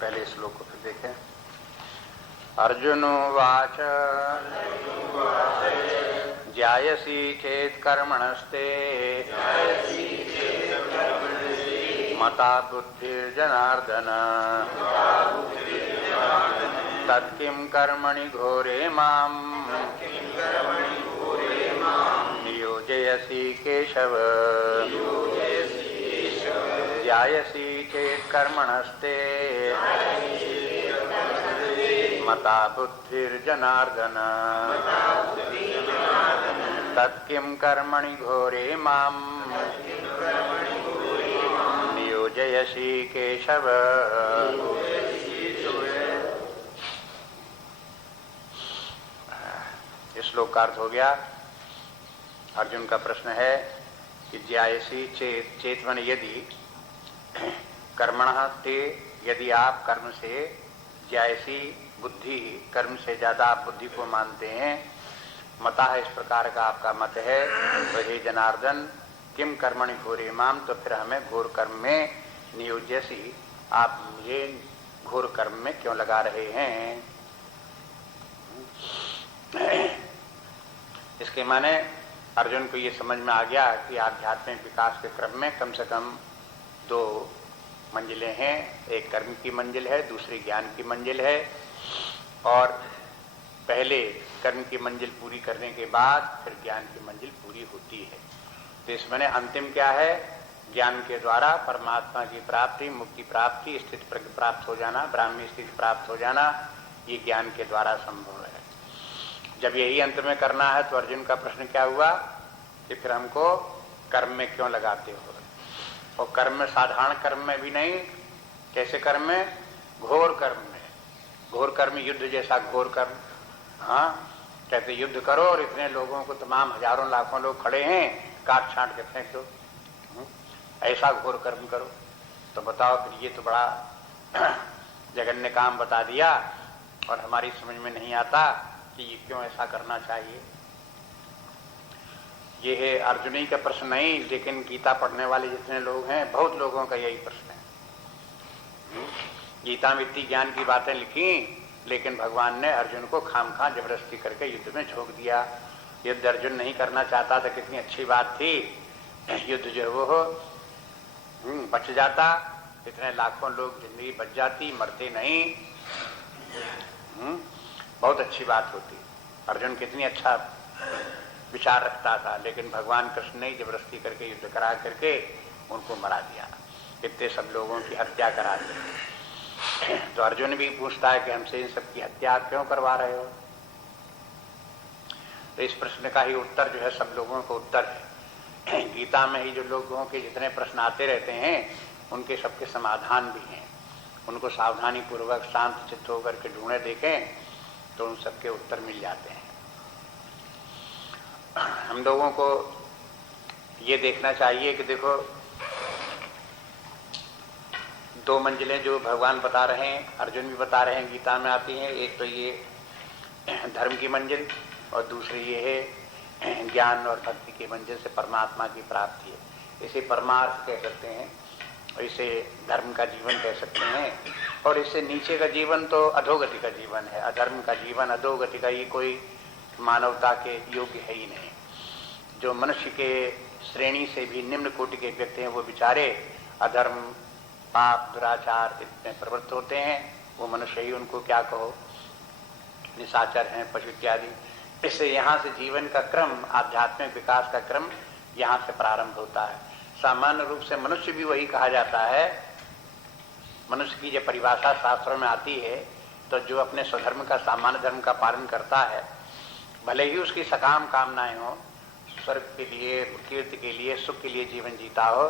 पहले श्लोक को फिर देखें। अर्जुनोवाच ज्यायसि चेत् कर्मणस्ते मता बुद्धिर्जनार्दन तत्किं कर्मणि घोरे मां नियोजयसि केशव। ज्यायसि चेत् कर्मणस्ते मता बुद्धिर्जनार्दन तत्किं कर्मणि घोरे मां नियोजयसि केशव। इस श्लोक का अर्थ हो गया। अर्जुन का प्रश्न है कि ज्यायसि चेत, चेत माने यदि, कर्मणः ते, यदि आप कर्म से, ज्यायसि बुद्धि, कर्म से ज्यादा आप बुद्धि को मानते हैं, मता है, इस प्रकार का आपका मत है, तो हे जनार्दन किम कर्मणि घोरे माम, तो फिर हमें घोर कर्म में नियोज्यसि, आप ये घोर कर्म में क्यों लगा रहे हैं। इसके माने अर्जुन को ये समझ में आ गया कि आध्यात्मिक विकास के क्रम में कम से कम दो मंजिलें हैं, एक कर्म की मंजिल है, दूसरी ज्ञान की मंजिल है, और पहले कर्म की मंजिल पूरी करने के बाद फिर ज्ञान की मंजिल पूरी होती है। तो इसमें अंतिम क्या है, ज्ञान के द्वारा परमात्मा की प्राप्ति, मुक्ति प्राप्ति, स्थिति प्रज्ञ प्राप्त हो जाना, ब्राह्मी स्थिति प्राप्त हो जाना, ये ज्ञान के द्वारा संभव है। जब यही अंत में करना है तो अर्जुन का प्रश्न क्या हुआ कि फिर हमको कर्म में क्यों लगाते हो। और कर्म में साधारण कर्म में भी नहीं, कैसे कर्म में, घोर कर्म में। घोर कर्म युद्ध जैसा घोर कर्म। हाँ, कहते युद्ध करो और इतने लोगों को, तमाम हजारों लाखों लोग खड़े हैं, काट छांट के फेंक दो, ऐसा घोर कर्म करो। तो बताओ फिर, ये तो बड़ा जघन्य काम बता दिया और हमारी समझ में नहीं आता कि ये क्यों ऐसा करना चाहिए। ये है अर्जुन ही का प्रश्न नहीं, लेकिन गीता पढ़ने वाले जितने लोग हैं, बहुत लोगों का यही प्रश्न है। गीता में इतनी ज्ञान की बातें लिखी, लेकिन भगवान ने अर्जुन को खामखा जबरदस्ती करके युद्ध में झोंक दिया। युद्ध अर्जुन नहीं करना चाहता था, कितनी अच्छी बात थी, युद्ध जो वो हो बच जाता, इतने लाखों लोग जिंदगी बच जाती, मरते नहीं, बहुत अच्छी बात होती। अर्जुन कितनी अच्छा विचार रखता था, लेकिन भगवान कृष्ण ने जबरदस्ती करके युद्ध करा करके उनको मरा दिया, इतने सब लोगों की हत्या करा दी। तो अर्जुन भी पूछता है कि हमसे इन सब की हत्या क्यों करवा रहे हो। तो इस प्रश्न का ही उत्तर जो है सब लोगों को उत्तर है। गीता में ही जो लोगों के जितने प्रश्न आते रहते हैं, उनके सबके समाधान भी हैं। उनको सावधानी पूर्वक शांत चित्त होकर के ढूंढे देखें तो उन सबके उत्तर मिल जाते हैं। हम लोगों को ये देखना चाहिए कि देखो, दो मंजिलें जो भगवान बता रहे हैं, अर्जुन भी बता रहे हैं, गीता में आती हैं। एक तो ये धर्म की मंजिल और दूसरी ये है ज्ञान और भक्ति की मंजिल से परमात्मा की प्राप्ति है। इसे परमार्थ कह सकते हैं, और इसे धर्म का जीवन कह सकते हैं, और इससे नीचे का जीवन तो अधोगति का जीवन है। अधर्म का जीवन, अधोगति का, ये कोई मानवता के योग्य है ही नहीं। जो मनुष्य के श्रेणी से भी निम्न कोटि के व्यक्ति हैं, वो बेचारे अधर्म, पाप, दुराचार इतने प्रवृत्त होते हैं, वो मनुष्य ही उनको क्या कहो, निशाचर हैं, पशु इत्यादि। इससे यहाँ से जीवन का क्रम, आध्यात्मिक विकास का क्रम यहाँ से प्रारंभ होता है। सामान्य रूप से मनुष्य भी वही कहा जाता है। मनुष्य की जो परिभाषा शास्त्रों में आती है, तो जो अपने स्वधर्म का, सामान्य धर्म का पालन करता है, भले ही उसकी सकाम कामनाएं हो, स्वर्ग के लिए, कीर्ति के लिए, सुख के लिए जीवन जीता हो,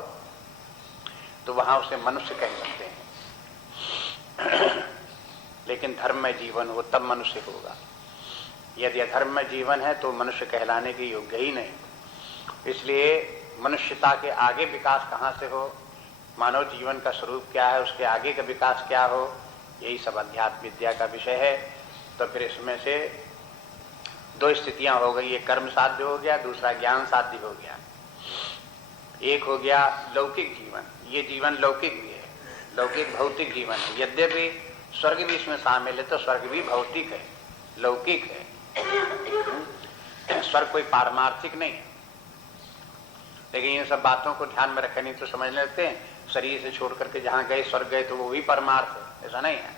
तो वहां उसे मनुष्य कह सकते हैं। लेकिन धर्म में जीवन हो तब मनुष्य होगा। यदि अधर्म में जीवन है तो मनुष्य कहलाने के योग्य ही नहीं। इसलिए मनुष्यता के आगे विकास कहाँ से हो, मानव जीवन का स्वरूप क्या है, उसके आगे का विकास क्या हो, यही सब अध्यात्म विद्या का विषय है। तो फिर इसमें से दो स्थितियां हो गई, एक कर्म साध्य हो गया, दूसरा ज्ञान साध्य हो गया। एक हो गया लौकिक जीवन, ये जीवन लौकिक भी है, लौकिक भौतिक जीवन है। यद्यपि स्वर्ग भी इसमें शामिल है, तो स्वर्ग भी भौतिक है, लौकिक है। स्वर्ग कोई पारमार्थिक नहीं है। लेकिन इन सब बातों को ध्यान में रखे, नहीं तो समझ लेते हैं शरीर से छोड़ करके जहां गए स्वर्ग गए तो वो भी परमार्थ है। ऐसा नहीं है।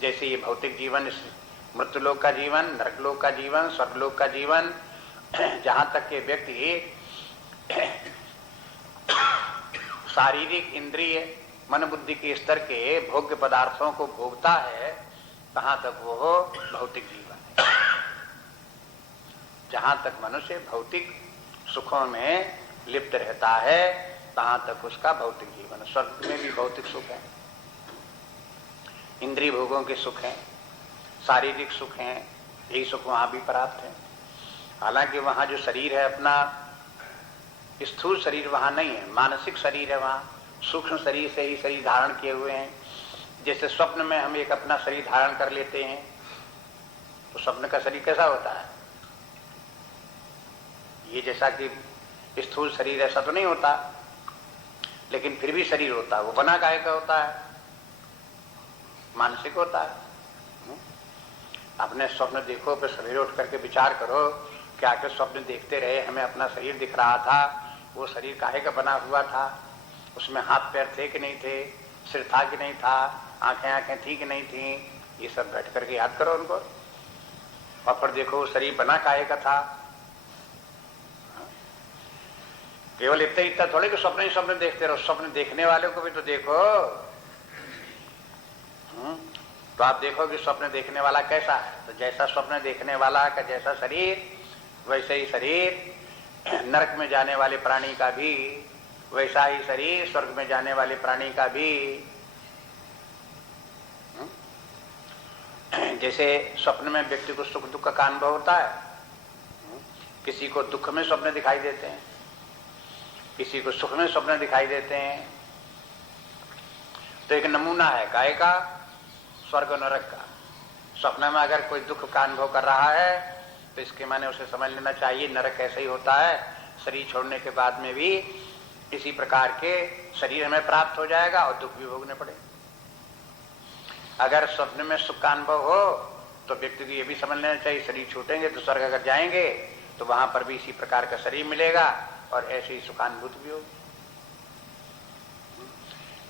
जैसे ये भौतिक जीवन, मृत्युलोक का जीवन, नरकलोक का जीवन, स्वर्गलोक का जीवन, जहां तक के व्यक्ति शारीरिक इंद्रिय मन बुद्धि के स्तर के भोग्य पदार्थों को भोगता है, तहां तक वो भौतिक जीवन है। जहां तक मनुष्य भौतिक सुखों में लिप्त रहता है, तहां तक उसका भौतिक जीवन। स्वर्ग में भी भौतिक सुख है, इंद्रिय भोगों के सुख हैं, शारीरिक सुख हैं, यही सुख वहां भी प्राप्त है। हालांकि वहां जो शरीर है अपना, स्थूल शरीर वहां नहीं है, मानसिक शरीर है वहां। सूक्ष्म शरीर से ही शरीर धारण किए हुए हैं। जैसे स्वप्न में हम एक अपना शरीर धारण कर लेते हैं, तो स्वप्न का शरीर कैसा होता है? ये जैसा कि स्थूल शरीर ऐसा तो नहीं होता, लेकिन फिर भी शरीर होता है। वो बना काहे का होता है? मानसिक होता है। अपने स्वप्न देखो, फिर सवेरे उठ करके विचार करो कि आखिर स्वप्न देखते रहे, हमें अपना शरीर दिख रहा था, वो शरीर काहे का बना हुआ था? उसमें हाथ पैर थे कि नहीं थे, सिर था कि नहीं था, आंखें थी कि नहीं थी? ये सब बैठ करके याद करो उनको, और फिर देखो वो शरीर बना काहे का था। केवल इतना थोड़े कि स्वप्न ही स्वप्न देखते रहो, स्वप्न देखने वाले को भी तो देखो। तो आप देखो कि स्वप्न देखने वाला कैसा है। तो जैसा स्वप्न देखने वाला का जैसा शरीर, वैसे ही शरीर नरक में जाने वाले प्राणी का भी, वैसा ही शरीर स्वर्ग में जाने वाले प्राणी का भी। जैसे स्वप्न में व्यक्ति को सुख दुख का अनुभव होता है, किसी को दुख में स्वप्न दिखाई देते हैं, किसी को सुख में स्वप्न दिखाई देते हैं। तो एक नमूना है काहे का? स्वर्ग नरक का। स्वप्न में अगर कोई दुख का अनुभव कर रहा है, तो इसके माने उसे समझ लेना चाहिए नरक ऐसा ही होता है, शरीर छोड़ने के बाद में भी इसी प्रकार के शरीर हमें प्राप्त हो जाएगा और दुख भी भोगने पड़े। अगर स्वप्न में सुख का अनुभव हो, तो व्यक्ति को यह भी समझ लेना चाहिए शरीर छूटेंगे तो स्वर्ग अगर जाएंगे तो वहां पर भी इसी प्रकार का शरीर मिलेगा और ऐसे ही सुखानुभूति भी होगी।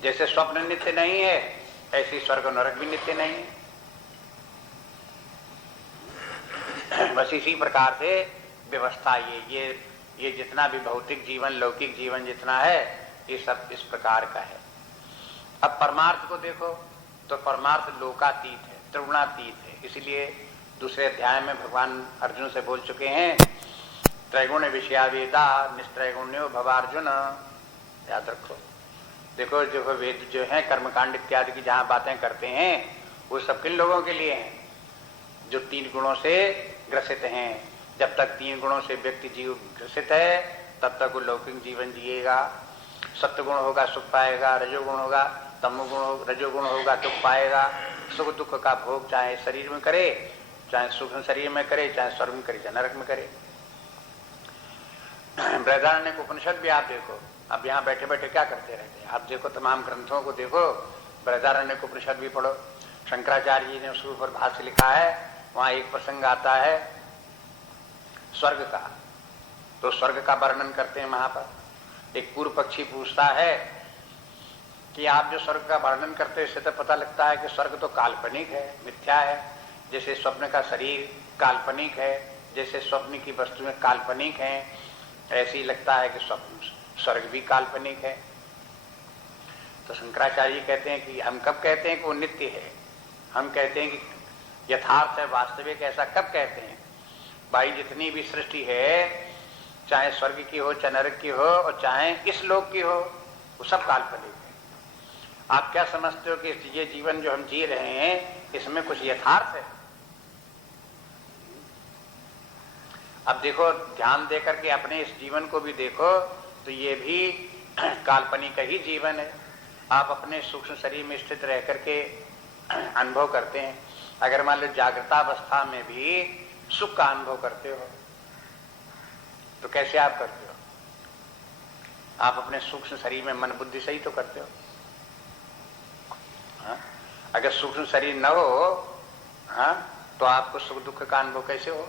जैसे स्वप्न नित्य नहीं है, ऐसे स्वर्ग नरक भी नित्य नहीं है। बस इसी प्रकार से व्यवस्था ये जितना भी भौतिक जीवन, लौकिक जीवन जितना है, ये सब इस प्रकार का है। अब परमार्थ को देखो तो परमार्थ लोकातीत है, त्रिगुणातीत है। इसलिए दूसरे अध्याय में भगवान अर्जुन से बोल चुके हैं, त्रैगुण विषया वेदा निस्त्रैगुण्यो भवार्जुन। याद रखो। देखो जो वेद जो है कर्मकांड इत्यादि की जहां बातें करते हैं, वो सब किन लोगों के लिए हैं? जो 3 गुणों से ग्रसित हैं। जब तक 3 गुणों से व्यक्ति जीव ग्रसित है, तब तक वो लौकिक जीवन जिएगा। सत्वगुण होगा सुख पाएगा, रजोगुण होगा रजोगुण होगा दुख पाएगा। सुख दुख का भोग चाहे शरीर में करे, चाहे सूक्ष्म शरीर में करे, चाहे स्वर्ग में करे, चाहे नरक में करे। बृहदारण्यक उपनिषद भी आप देखो, अब यहाँ बैठे बैठे क्या करते रहते हैं? आप देखो, तमाम ग्रंथों को देखो, बृहदारण्यक उपनिषद भी पढ़ो। शंकराचार्य जी ने उसके ऊपर भाष्य लिखा है। वहां एक प्रसंग आता है स्वर्ग का, तो स्वर्ग का वर्णन करते हैं वहां पर। एक पूर्व पक्षी पूछता है कि आप जो स्वर्ग का वर्णन करते हैं, इससे तो पता लगता है कि स्वर्ग तो काल्पनिक है, मिथ्या है। जैसे स्वप्न का शरीर काल्पनिक है, जैसे स्वप्न की वस्तुएं काल्पनिक हैं, ऐसे ही लगता है कि स्वर्ग भी काल्पनिक है। तो शंकराचार्य कहते हैं कि हम कब कहते हैं कि वो नित्य है? हम कहते हैं कि यथार्थ है, वास्तविक, ऐसा कब कहते हैं? भाई जितनी भी सृष्टि है, चाहे स्वर्ग की हो, चाहे नरक की हो, और चाहे इस लोक की हो, वो सब काल्पनिक है। आप क्या समझते हो कि ये जीवन जो हम जी रहे हैं, इसमें कुछ यथार्थ है? अब देखो, ध्यान दे करके अपने इस जीवन को भी देखो, तो ये भी काल्पनिक ही जीवन है। आप अपने सूक्ष्म शरीर में स्थित रह करके अनुभव करते हैं। अगर मान लो जागृतावस्था में भी सुख का अनुभव करते हो, तो कैसे आप करते हो? आप अपने सूक्ष्म शरीर में मन बुद्धि से ही तो करते हो। हाँ? अगर सूक्ष्म शरीर न हो, हाँ, तो आपको सुख दुख का अनुभव कैसे हो?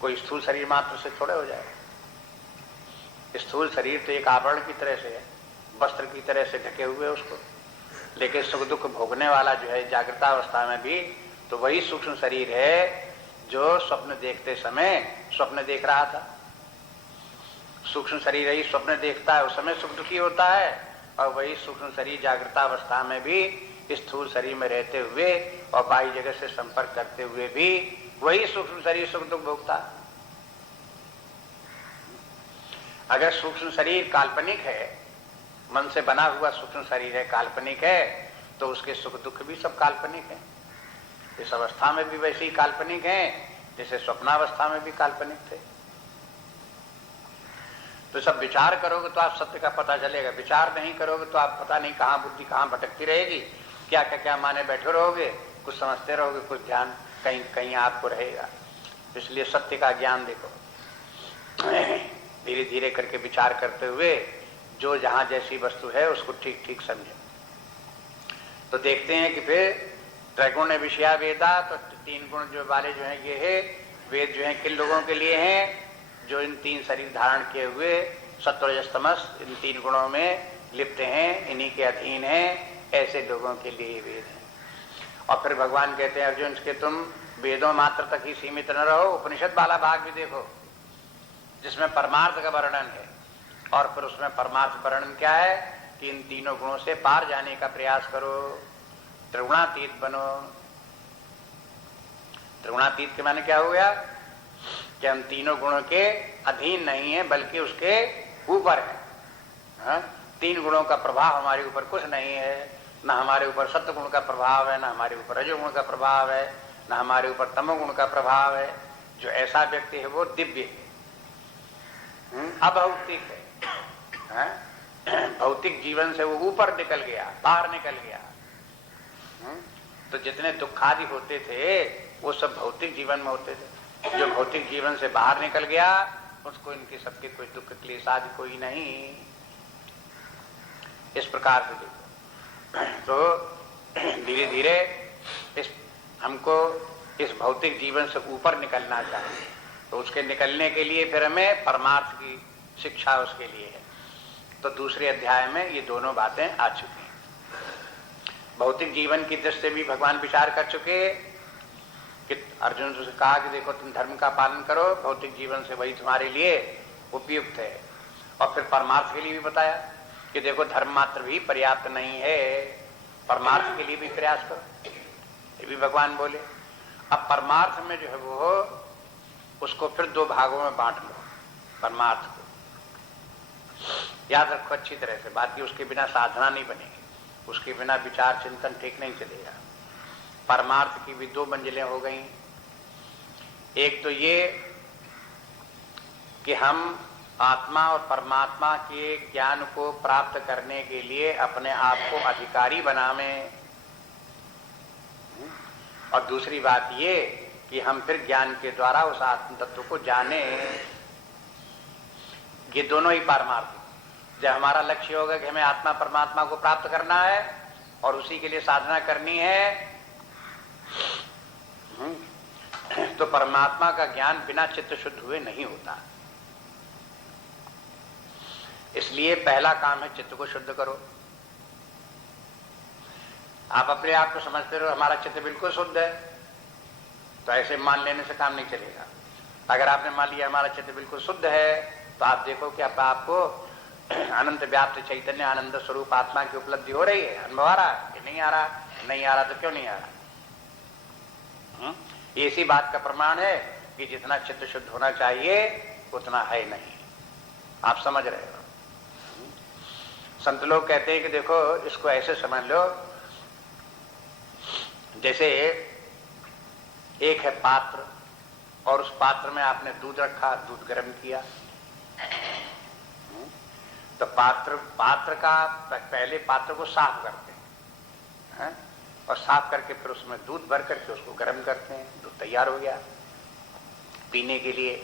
कोई स्थूल शरीर मात्र से थोड़े हो जाए। स्थूल शरीर तो एक आवरण की तरह से है, वस्त्र की तरह से ढके हुए उसको, लेकिन सुख दुख भोगने वाला जो है जागृतावस्था में भी, तो वही सूक्ष्म शरीर है जो स्वप्न देखते समय स्वप्न देख रहा था। सूक्ष्म शरीर ही स्वप्न देखता है, उस समय सुख दुखी होता है, और वही सूक्ष्म शरीर जागृतावस्था में भी स्थूल शरीर में रहते हुए और बाह्य जगत से संपर्क करते हुए भी वही सूक्ष्म शरीर सुख दुख भोगता। अगर सूक्ष्म शरीर काल्पनिक है, मन से बना हुआ सूक्ष्म शरीर है, काल्पनिक है, तो उसके सुख दुख भी सब काल्पनिक है। इस अवस्था में भी वैसे ही काल्पनिक है जैसे स्वप्नावस्था में भी काल्पनिक थे। तो सब विचार करोगे तो आप सत्य का पता चलेगा, विचार नहीं करोगे तो आप पता नहीं कहाँ बुद्धि कहाँ भटकती रहेगी, क्या क्या क्या माने बैठे रहोगे, कुछ समझते रहोगे, कुछ ध्यान कहीं कहीं आपको रहेगा। इसलिए सत्य का ज्ञान देखो, धीरे धीरे करके विचार करते हुए जो जहां जैसी वस्तु है उसको ठीक ठीक समझे। तो देखते हैं कि फिर त्रैगुण विषया वेदा, तो तीन गुण जो वाले जो हैं ये है वेद जो है किन लोगों के लिए हैं? जो इन तीन शरीर धारण किए हुए सत्व रजस तमस इन तीन गुणों में लिप्त हैं, इन्हीं के अधीन हैं, ऐसे लोगों के लिए वेद है। और फिर भगवान कहते हैं अर्जुन के तुम वेदों मात्र तक ही सीमित न रहो, उपनिषद वाला भाग भी देखो जिसमें परमार्थ का वर्णन है। और फिर उसमें परमार्थ वर्णन क्या है कि इन तीनों गुणों से पार जाने का प्रयास करो, त्रिगुणातीत बनो। त्रिगुणातीत के माने क्या हो गया कि हम तीनों गुणों के अधीन नहीं है बल्कि उसके ऊपर है। हाँ? तीन गुणों का प्रभाव हमारे ऊपर कुछ नहीं है, न हमारे ऊपर सत्व गुण का प्रभाव है, न हमारे ऊपर रजोगुण का प्रभाव है, न हमारे ऊपर तमोगुण का प्रभाव है। जो ऐसा व्यक्ति है वो दिव्य है, अभौतिक है, भौतिक जीवन से वो ऊपर निकल गया, बाहर निकल गया। तो जितने दुखादि होते थे वो सब भौतिक जीवन में होते थे। जो भौतिक जीवन से बाहर निकल गया उसको इनके सबके कोई दुख क्लेश आदि कोई नहीं। इस प्रकार से देखो तो धीरे धीरे हमको इस भौतिक जीवन से ऊपर निकलना चाहिए। तो उसके निकलने के लिए फिर हमें परमार्थ की शिक्षा उसके लिए है। तो दूसरे अध्याय में ये दोनों बातें आ चुकी हैं। भौतिक जीवन की दृष्टि से भी भगवान विचार कर चुके कि अर्जुन से कहा कि देखो तुम धर्म का पालन करो, भौतिक जीवन से वही तुम्हारे लिए उपयुक्त है। और फिर परमार्थ के लिए भी बताया कि देखो धर्म मात्र भी पर्याप्त नहीं है, परमार्थ के लिए भी प्रयास करो, ये भी भगवान बोले। अब परमार्थ में जो है वो उसको फिर दो भागों में बांट लो। परमार्थ को याद रखो अच्छी तरह से, बाकी उसके बिना साधना नहीं बनेगी, उसके बिना विचार चिंतन ठीक नहीं चलेगा। परमार्थ की भी दो मंजिलें हो गई। एक तो ये कि हम आत्मा और परमात्मा के ज्ञान को प्राप्त करने के लिए अपने आप को अधिकारी बनावें, और दूसरी बात ये कि हम फिर ज्ञान के द्वारा उस आत्म तत्व को जाने। ये दोनों ही परमार्थ। जब हमारा लक्ष्य होगा कि हमें आत्मा परमात्मा को प्राप्त करना है और उसी के लिए साधना करनी है, तो परमात्मा का ज्ञान बिना चित्त शुद्ध हुए नहीं होता। इसलिए पहला काम है चित्त को शुद्ध करो। आप अपने आप को समझते रहो हमारा चित्त बिल्कुल शुद्ध है, तो ऐसे मान लेने से काम नहीं चलेगा। अगर आपने मान लिया हमारा चित्त बिल्कुल शुद्ध है, तो आप देखो कि आपको अनंत व्याप्त चैतन्य आनंद स्वरूप आत्मा की उपलब्धि हो रही है, अनुभव आ रहा है कि नहीं आ रहा? नहीं आ रहा तो क्यों नहीं आ रहा? इसी बात का प्रमाण है कि जितना चित्त शुद्ध होना चाहिए उतना है नहीं। आप समझ रहे हो? संत लोग कहते हैं कि देखो इसको ऐसे समझ लो, जैसे एक है पात्र और उस पात्र में आपने दूध रखा, दूध गर्म किया, तो पात्र का पहले पात्र को साफ करते हैं और साफ करके फिर उसमें दूध भर करके उसको गर्म करते हैं, दूध तैयार हो गया पीने के लिए।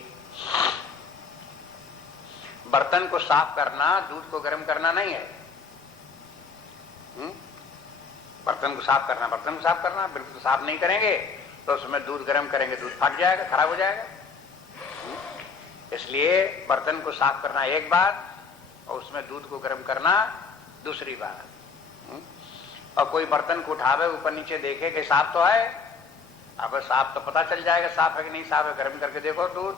बर्तन को साफ करना दूध को गर्म करना नहीं है। बर्तन को साफ करना, बर्तन को साफ करना, बिल्कुल साफ नहीं करेंगे तो उसमें दूध गर्म करेंगे, दूध फट जाएगा, खराब हो जाएगा। इसलिए बर्तन को साफ करना एक बात और उसमें दूध को गर्म करना दूसरी बात। और कोई बर्तन को उठावे, ऊपर नीचे देखे कि साफ तो है, अब साफ तो पता चल जाएगा साफ है कि नहीं साफ है। गर्म करके देखो दूध,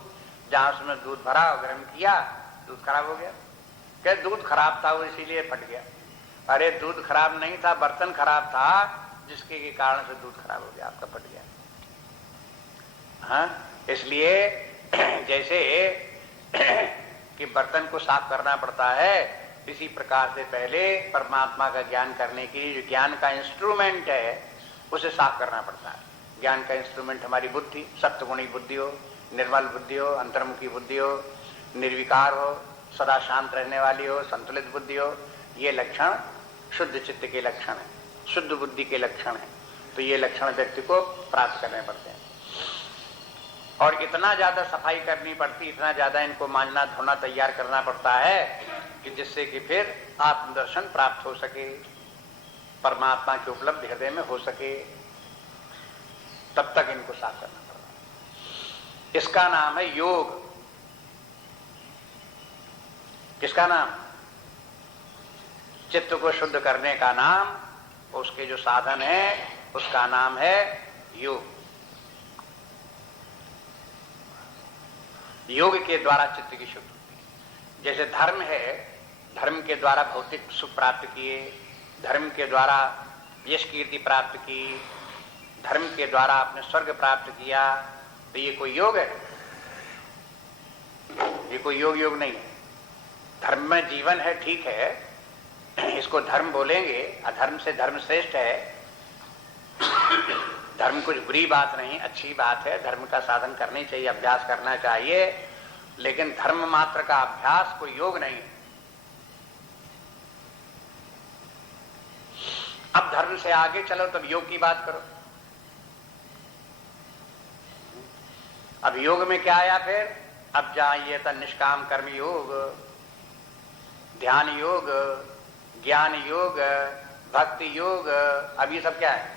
जहां उसमें दूध भरा और गर्म किया, दूध खराब हो गया। क्या दूध खराब था वो इसीलिए फट गया? अरे दूध खराब नहीं था, बर्तन खराब था जिसके कारण से दूध खराब हो गया, आपका फट गया। हाँ, इसलिए जैसे कि बर्तन को साफ करना पड़ता है, इसी प्रकार से पहले परमात्मा का ज्ञान करने के लिए जो ज्ञान का इंस्ट्रूमेंट है उसे साफ करना पड़ता है। ज्ञान का इंस्ट्रूमेंट हमारी बुद्धि, सत्वगुणी बुद्धि हो, निर्मल बुद्धि हो, अंतर्मुखी बुद्धि हो, निर्विकार हो, सदा शांत रहने वाली हो, संतुलित बुद्धि हो। ये लक्षण शुद्ध चित्त के लक्षण है, शुद्ध बुद्धि के लक्षण है। तो ये लक्षण व्यक्ति को प्राप्त करने पड़ते हैं और इतना ज्यादा सफाई करनी पड़ती, इतना ज्यादा इनको मांजना धोना तैयार करना पड़ता है कि जिससे कि फिर आत्मदर्शन प्राप्त हो सके, परमात्मा की उपलब्धि हृदय में हो सके, तब तक इनको साफ करना पड़ता है। इसका नाम है योग। किसका नाम? चित्त को शुद्ध करने का नाम, उसके जो साधन है उसका नाम है योग। योग के द्वारा चित्त की शुद्धि होती है। जैसे धर्म है, धर्म के द्वारा भौतिक सुख प्राप्त किए, धर्म के द्वारा यश कीर्ति प्राप्त की, धर्म के द्वारा आपने स्वर्ग प्राप्त किया, तो ये कोई योग है? ये कोई योग नहीं है। धर्म में जीवन है, ठीक है, इसको धर्म बोलेंगे। अधर्म से धर्म श्रेष्ठ है। धर्म कुछ बुरी बात नहीं, अच्छी बात है। धर्म का साधन करनी चाहिए, अभ्यास करना चाहिए, लेकिन धर्म मात्र का अभ्यास कोई योग नहीं है। अब धर्म से आगे चलो तब योग की बात करो। अब योग में क्या आया फिर? अब जाइए तो निष्काम कर्म योग, ध्यान योग, ज्ञान योग, भक्ति योग। अब ये सब क्या है?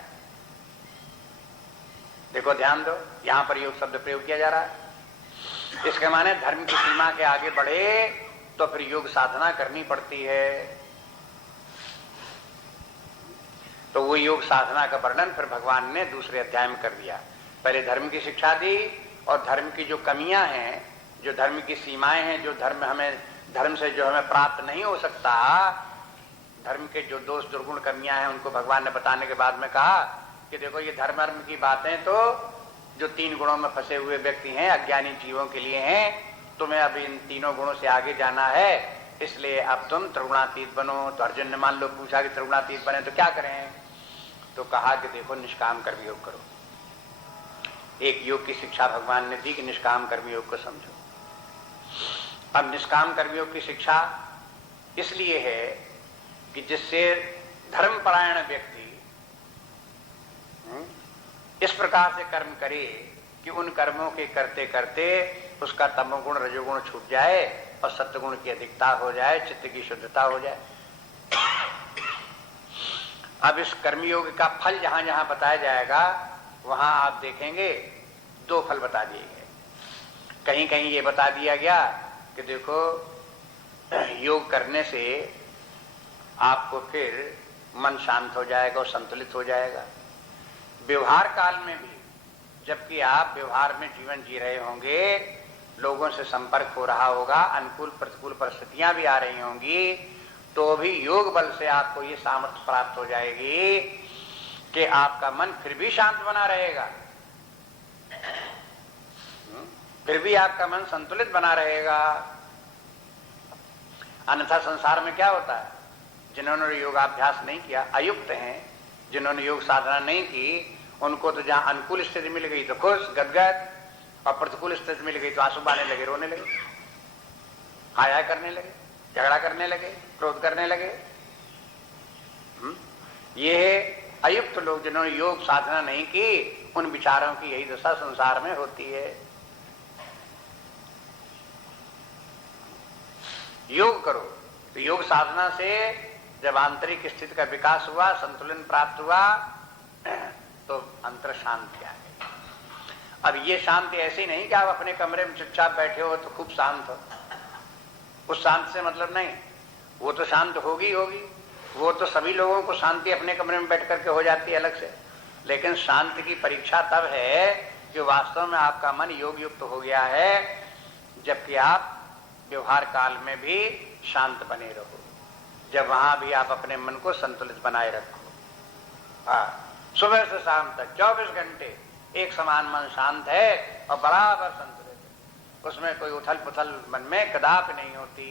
देखो ध्यान दो, यहां पर योग शब्द प्रयोग किया जा रहा है। इसके माने धर्म की सीमा के आगे बढ़े तो फिर योग साधना करनी पड़ती है। तो वो योग साधना का वर्णन फिर भगवान ने दूसरे अध्याय में कर दिया। पहले धर्म की शिक्षा दी और धर्म की जो कमियां हैं, जो धर्म की सीमाएं हैं, जो धर्म से जो हमें प्राप्त नहीं हो सकता, धर्म के जो दोष दुर्गुण कमियां हैं उनको भगवान ने बताने के बाद में कहा कि देखो ये धर्म की बातें तो जो 3 गुणों में फंसे हुए व्यक्ति हैं, अज्ञानी जीवों के लिए हैं। तुम्हें अब इन 3 गुणों से आगे जाना है, इसलिए अब तुम त्रिगुणातीत बनो। तो अर्जुन ने मान लो पूछा कि त्रिगुणातीत बने तो क्या करें? तो कहा कि देखो निष्काम कर्म योग करो। एक योग की शिक्षा भगवान ने दी कि निष्काम कर्म योग को समझो। अब निष्काम कर्म योग की शिक्षा इसलिए है कि जिससे धर्मपरायण व्यक्ति इस प्रकार से कर्म करे कि उन कर्मों के करते करते उसका तमोगुण रजोगुण छूट जाए और सत्वगुण की अधिकता हो जाए, चित्त की शुद्धता हो जाए। अब इस कर्मयोग का फल जहां जहां बताया जाएगा वहां आप देखेंगे 2 फल बता दिए गए। कहीं कहीं ये बता दिया गया कि देखो योग करने से आपको फिर मन शांत हो जाएगा और संतुलित हो जाएगा। व्यवहार काल में भी, जबकि आप व्यवहार में जीवन जी रहे होंगे, लोगों से संपर्क हो रहा होगा, अनुकूल प्रतिकूल परिस्थितियां भी आ रही होंगी, तो भी योग बल से आपको ये सामर्थ्य प्राप्त हो जाएगी कि आपका मन फिर भी शांत बना रहेगा, फिर भी आपका मन संतुलित बना रहेगा। अन्यथा संसार में क्या होता है? जिन्होंने योगाभ्यास नहीं किया, अयुक्त हैं, जिन्होंने योग साधना नहीं की, उनको तो जहां अनुकूल स्थिति मिल गई तो खुश गदगद, और प्रतिकूल स्थिति मिल गई तो आंसू बहाने लगे, रोने लगे, हाया करने लगे, झगड़ा करने लगे, क्रोध करने लगे। ये अयुक्त लोग जिन्होंने योग साधना नहीं की, उन विचारों की यही दशा संसार में होती है। योग करो तो योग साधना से जब आंतरिक स्थिति का विकास हुआ, संतुलन प्राप्त हुआ, तो अंतर शांति आ गई। अब ये शांति ऐसी नहीं कि आप अपने कमरे में चुपचाप बैठे हो तो खूब शांत हो, उस शांति से मतलब नहीं, वो तो शांत होगी होगी, वो तो सभी लोगों को शांति अपने कमरे में बैठ करके हो जाती है अलग से, लेकिन शांति की परीक्षा तब है कि वास्तव में आपका मन योग युक्त हो गया है, जबकि आप व्यवहार काल में भी शांत बने रहो, जब वहां भी आप अपने मन को संतुलित बनाए रखो। सुबह से शाम तक 24 घंटे एक समान मन शांत है और बराबर संतुलित है, उसमें कोई उथल पुथल मन में कदापि नहीं होती।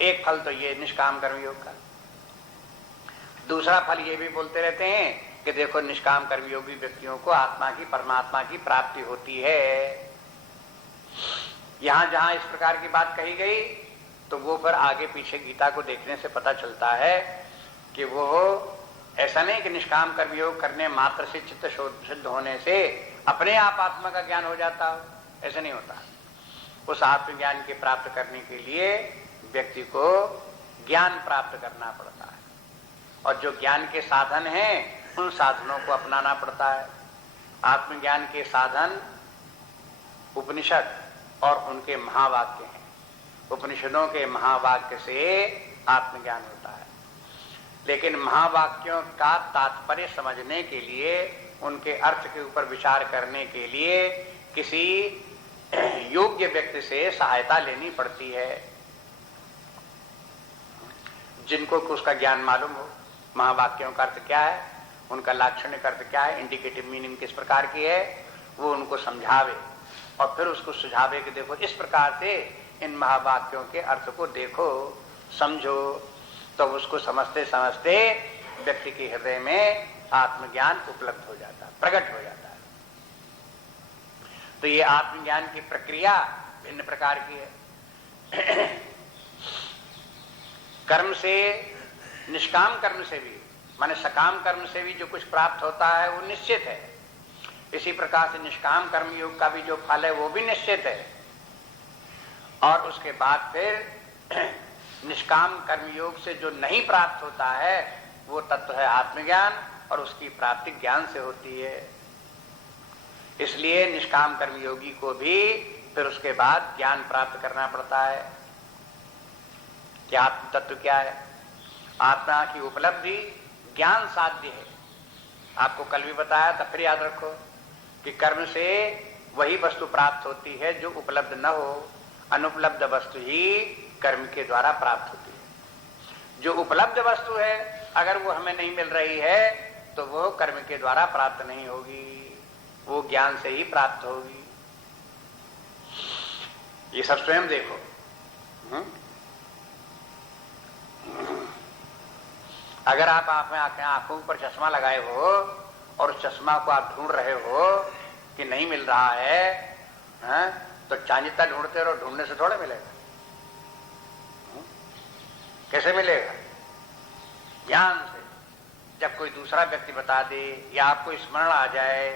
एक फल तो ये निष्काम कर्मयोग का। दूसरा फल ये भी बोलते रहते हैं कि देखो निष्काम कर्मयोगी व्यक्तियों को आत्मा की, परमात्मा की प्राप्ति होती है। यहां जहां इस प्रकार की बात कही गई तो वो फिर आगे पीछे गीता को देखने से पता चलता है कि वो ऐसा नहीं कि निष्काम कर्मयोग करने मात्र से चित्त शुद्ध होने से अपने आप आत्मा का ज्ञान हो जाता हो, ऐसा नहीं होता। उस आत्मज्ञान के प्राप्त करने के लिए व्यक्ति को ज्ञान प्राप्त करना पड़ता है, और जो ज्ञान के साधन हैं उन साधनों को अपनाना पड़ता है। आत्मज्ञान के साधन उपनिषद और उनके महावाक्य हैं। उपनिषदों के महावाक्य से आत्मज्ञान होता है, लेकिन महावाक्यों का तात्पर्य समझने के लिए, उनके अर्थ के ऊपर विचार करने के लिए किसी योग्य व्यक्ति से सहायता लेनी पड़ती है, जिनको उसका ज्ञान मालूम हो। महावाक्यों का अर्थ क्या है, उनका लाक्षणिक अर्थ क्या है, इंडिकेटिव मीनिंग किस प्रकार की है, वो उनको समझावे और फिर उसको सुझावे कि देखो इस प्रकार से इन महावाक्यों के अर्थ को देखो, समझो। तो उसको समझते समझते व्यक्ति के हृदय में आत्मज्ञान उपलब्ध हो जाता है, प्रकट हो जाता है। तो ये आत्मज्ञान की प्रक्रिया भिन्न प्रकार की है। कर्म से, निष्काम कर्म से भी, माने सकाम कर्म से भी जो कुछ प्राप्त होता है वो निश्चित है। इसी प्रकार से निष्काम कर्म योग का भी जो फल है वो भी निश्चित है। और उसके बाद फिर निष्काम कर्म योग से जो नहीं प्राप्त होता है वो तत्व है आत्मज्ञान, और उसकी प्राप्ति ज्ञान से होती है। इसलिए निष्काम कर्म योगी को भी फिर उसके बाद ज्ञान प्राप्त करना पड़ता है कि आत्म तत्व क्या है। आत्मा की उपलब्धि ज्ञान साध्य है। आपको कल भी बताया था, फिर याद रखो कि कर्म से वही वस्तु प्राप्त होती है जो उपलब्ध न हो। अनुपलब्ध वस्तु ही कर्म के द्वारा प्राप्त होती है। जो उपलब्ध वस्तु है अगर वो हमें नहीं मिल रही है तो वो कर्म के द्वारा प्राप्त नहीं होगी, वो ज्ञान से ही प्राप्त होगी। ये सब स्वयं देखो। अगर आप आंखों पर चश्मा लगाए हो और उस चश्मा को आप ढूंढ रहे हो कि नहीं मिल रहा है, तो चांदिता ढूंढते रहो, ढूंढने से थोड़ा मिलेगा। कैसे मिलेगा? ज्ञान से। जब कोई दूसरा व्यक्ति बता दे या आपको स्मरण आ जाए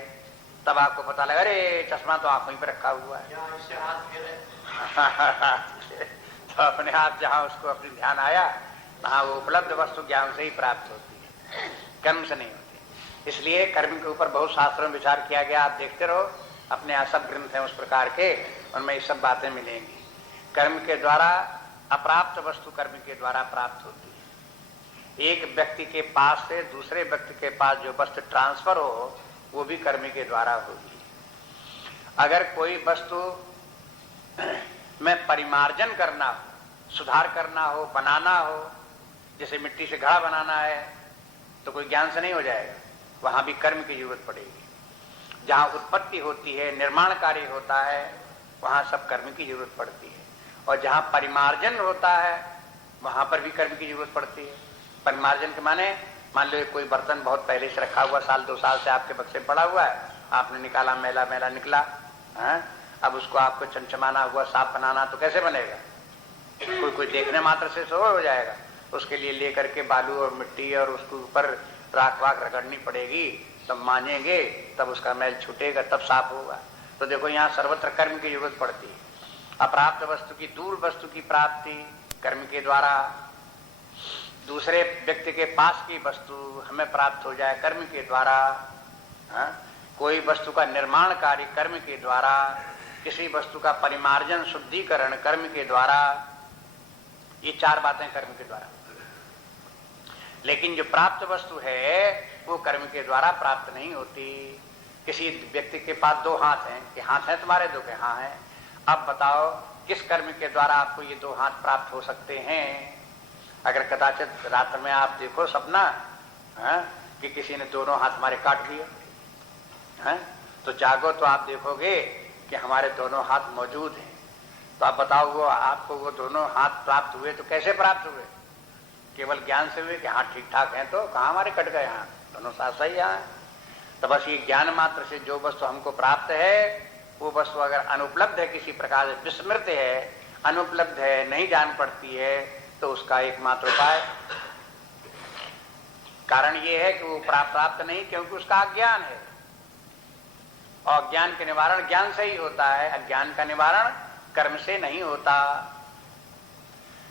तब आपको पता लगा, अरे चश्मा तो आंखों ही पे रखा हुआ है। तो अपने हाथ जहां उसको अपनी ध्यान आया वहां वो उपलब्ध वस्तु ज्ञान से ही प्राप्त होती है, कर्म से नहीं होती। इसलिए कर्म के ऊपर बहुत शास्त्रों में विचार किया गया। आप देखते रहो, अपने यहाँ सब ग्रंथ हैं उस प्रकार के, उनमें ये सब बातें मिलेंगी। कर्म के द्वारा अप्राप्त वस्तु कर्म के द्वारा प्राप्त होती है। एक व्यक्ति के पास से दूसरे व्यक्ति के पास जो वस्तु ट्रांसफर हो वो भी कर्म के द्वारा होगी। अगर कोई वस्तु में परिमार्जन करना हो, सुधार करना हो, बनाना हो, जैसे मिट्टी से घड़ा बनाना है तो कोई ज्ञान से नहीं हो जाएगा, वहां भी कर्म की जरूरत पड़ेगी। जहां उत्पत्ति होती है, निर्माण कार्य होता है, वहां सब कर्म की जरूरत पड़ती है। और जहां परिमार्जन होता है वहां पर भी कर्म की जरूरत पड़ती है। परिमार्जन के माने, मान लो कोई बर्तन बहुत पहले से रखा हुआ, साल 2 साल से आपके बक्से पड़ा हुआ है, आपने निकाला, मैला मैला निकला, अब उसको आपको चमचमाना हुआ, साफ बनाना, तो कैसे बनेगा? कोई देखने मात्र से हो जाएगा? उसके लिए लेकर के बालू और मिट्टी और उसके ऊपर राख वाख रगड़नी पड़ेगी, तब मानेंगे, तब उसका मैल छूटेगा, तब साफ होगा। तो देखो यहाँ सर्वत्र कर्म की जरूरत पड़ती है। अप्राप्त वस्तु की, दूर वस्तु की प्राप्ति कर्म के द्वारा, दूसरे व्यक्ति के पास की वस्तु हमें प्राप्त हो जाए कर्म के द्वारा, कोई वस्तु का निर्माण कार्य कर्म के द्वारा, किसी वस्तु का परिमार्जन शुद्धिकरण कर्म के द्वारा, ये 4 बातें कर्म के द्वारा। लेकिन जो प्राप्त वस्तु है वो कर्म के द्वारा प्राप्त नहीं होती। किसी व्यक्ति के पास 2 हाथ हैं कि हाथ है तुम्हारे, 2 के हाँ हैं। अब बताओ किस कर्म के द्वारा आपको ये 2 हाथ प्राप्त हो सकते हैं? अगर कदाचित रात में आप देखो सपना कि किसी ने दोनों हाथ हमारे काट दिए, तो जागो तो आप देखोगे कि हमारे दोनों हाथ मौजूद हैं। तो आप बताओ वो आपको वो दोनों हाथ प्राप्त हुए तो कैसे प्राप्त हुए? केवल ज्ञान से हुए कि हाथ ठीक ठाक हैं, तो कहाँ हमारे कट गए हाथ, दोनों साथ सही हैं। तो बस ये ज्ञान मात्र से जो वस्तु हमको प्राप्त है वो वस्तु अगर अनुपलब्ध है, किसी प्रकार से विस्मृत है, अनुपलब्ध है, नहीं जान पड़ती है, तो उसका एकमात्र उपाय कारण ये है कि वो प्राप्त नहीं, क्योंकि उसका अज्ञान है। और अज्ञान के निवारण ज्ञान से ही होता है, अज्ञान का निवारण कर्म से नहीं होता।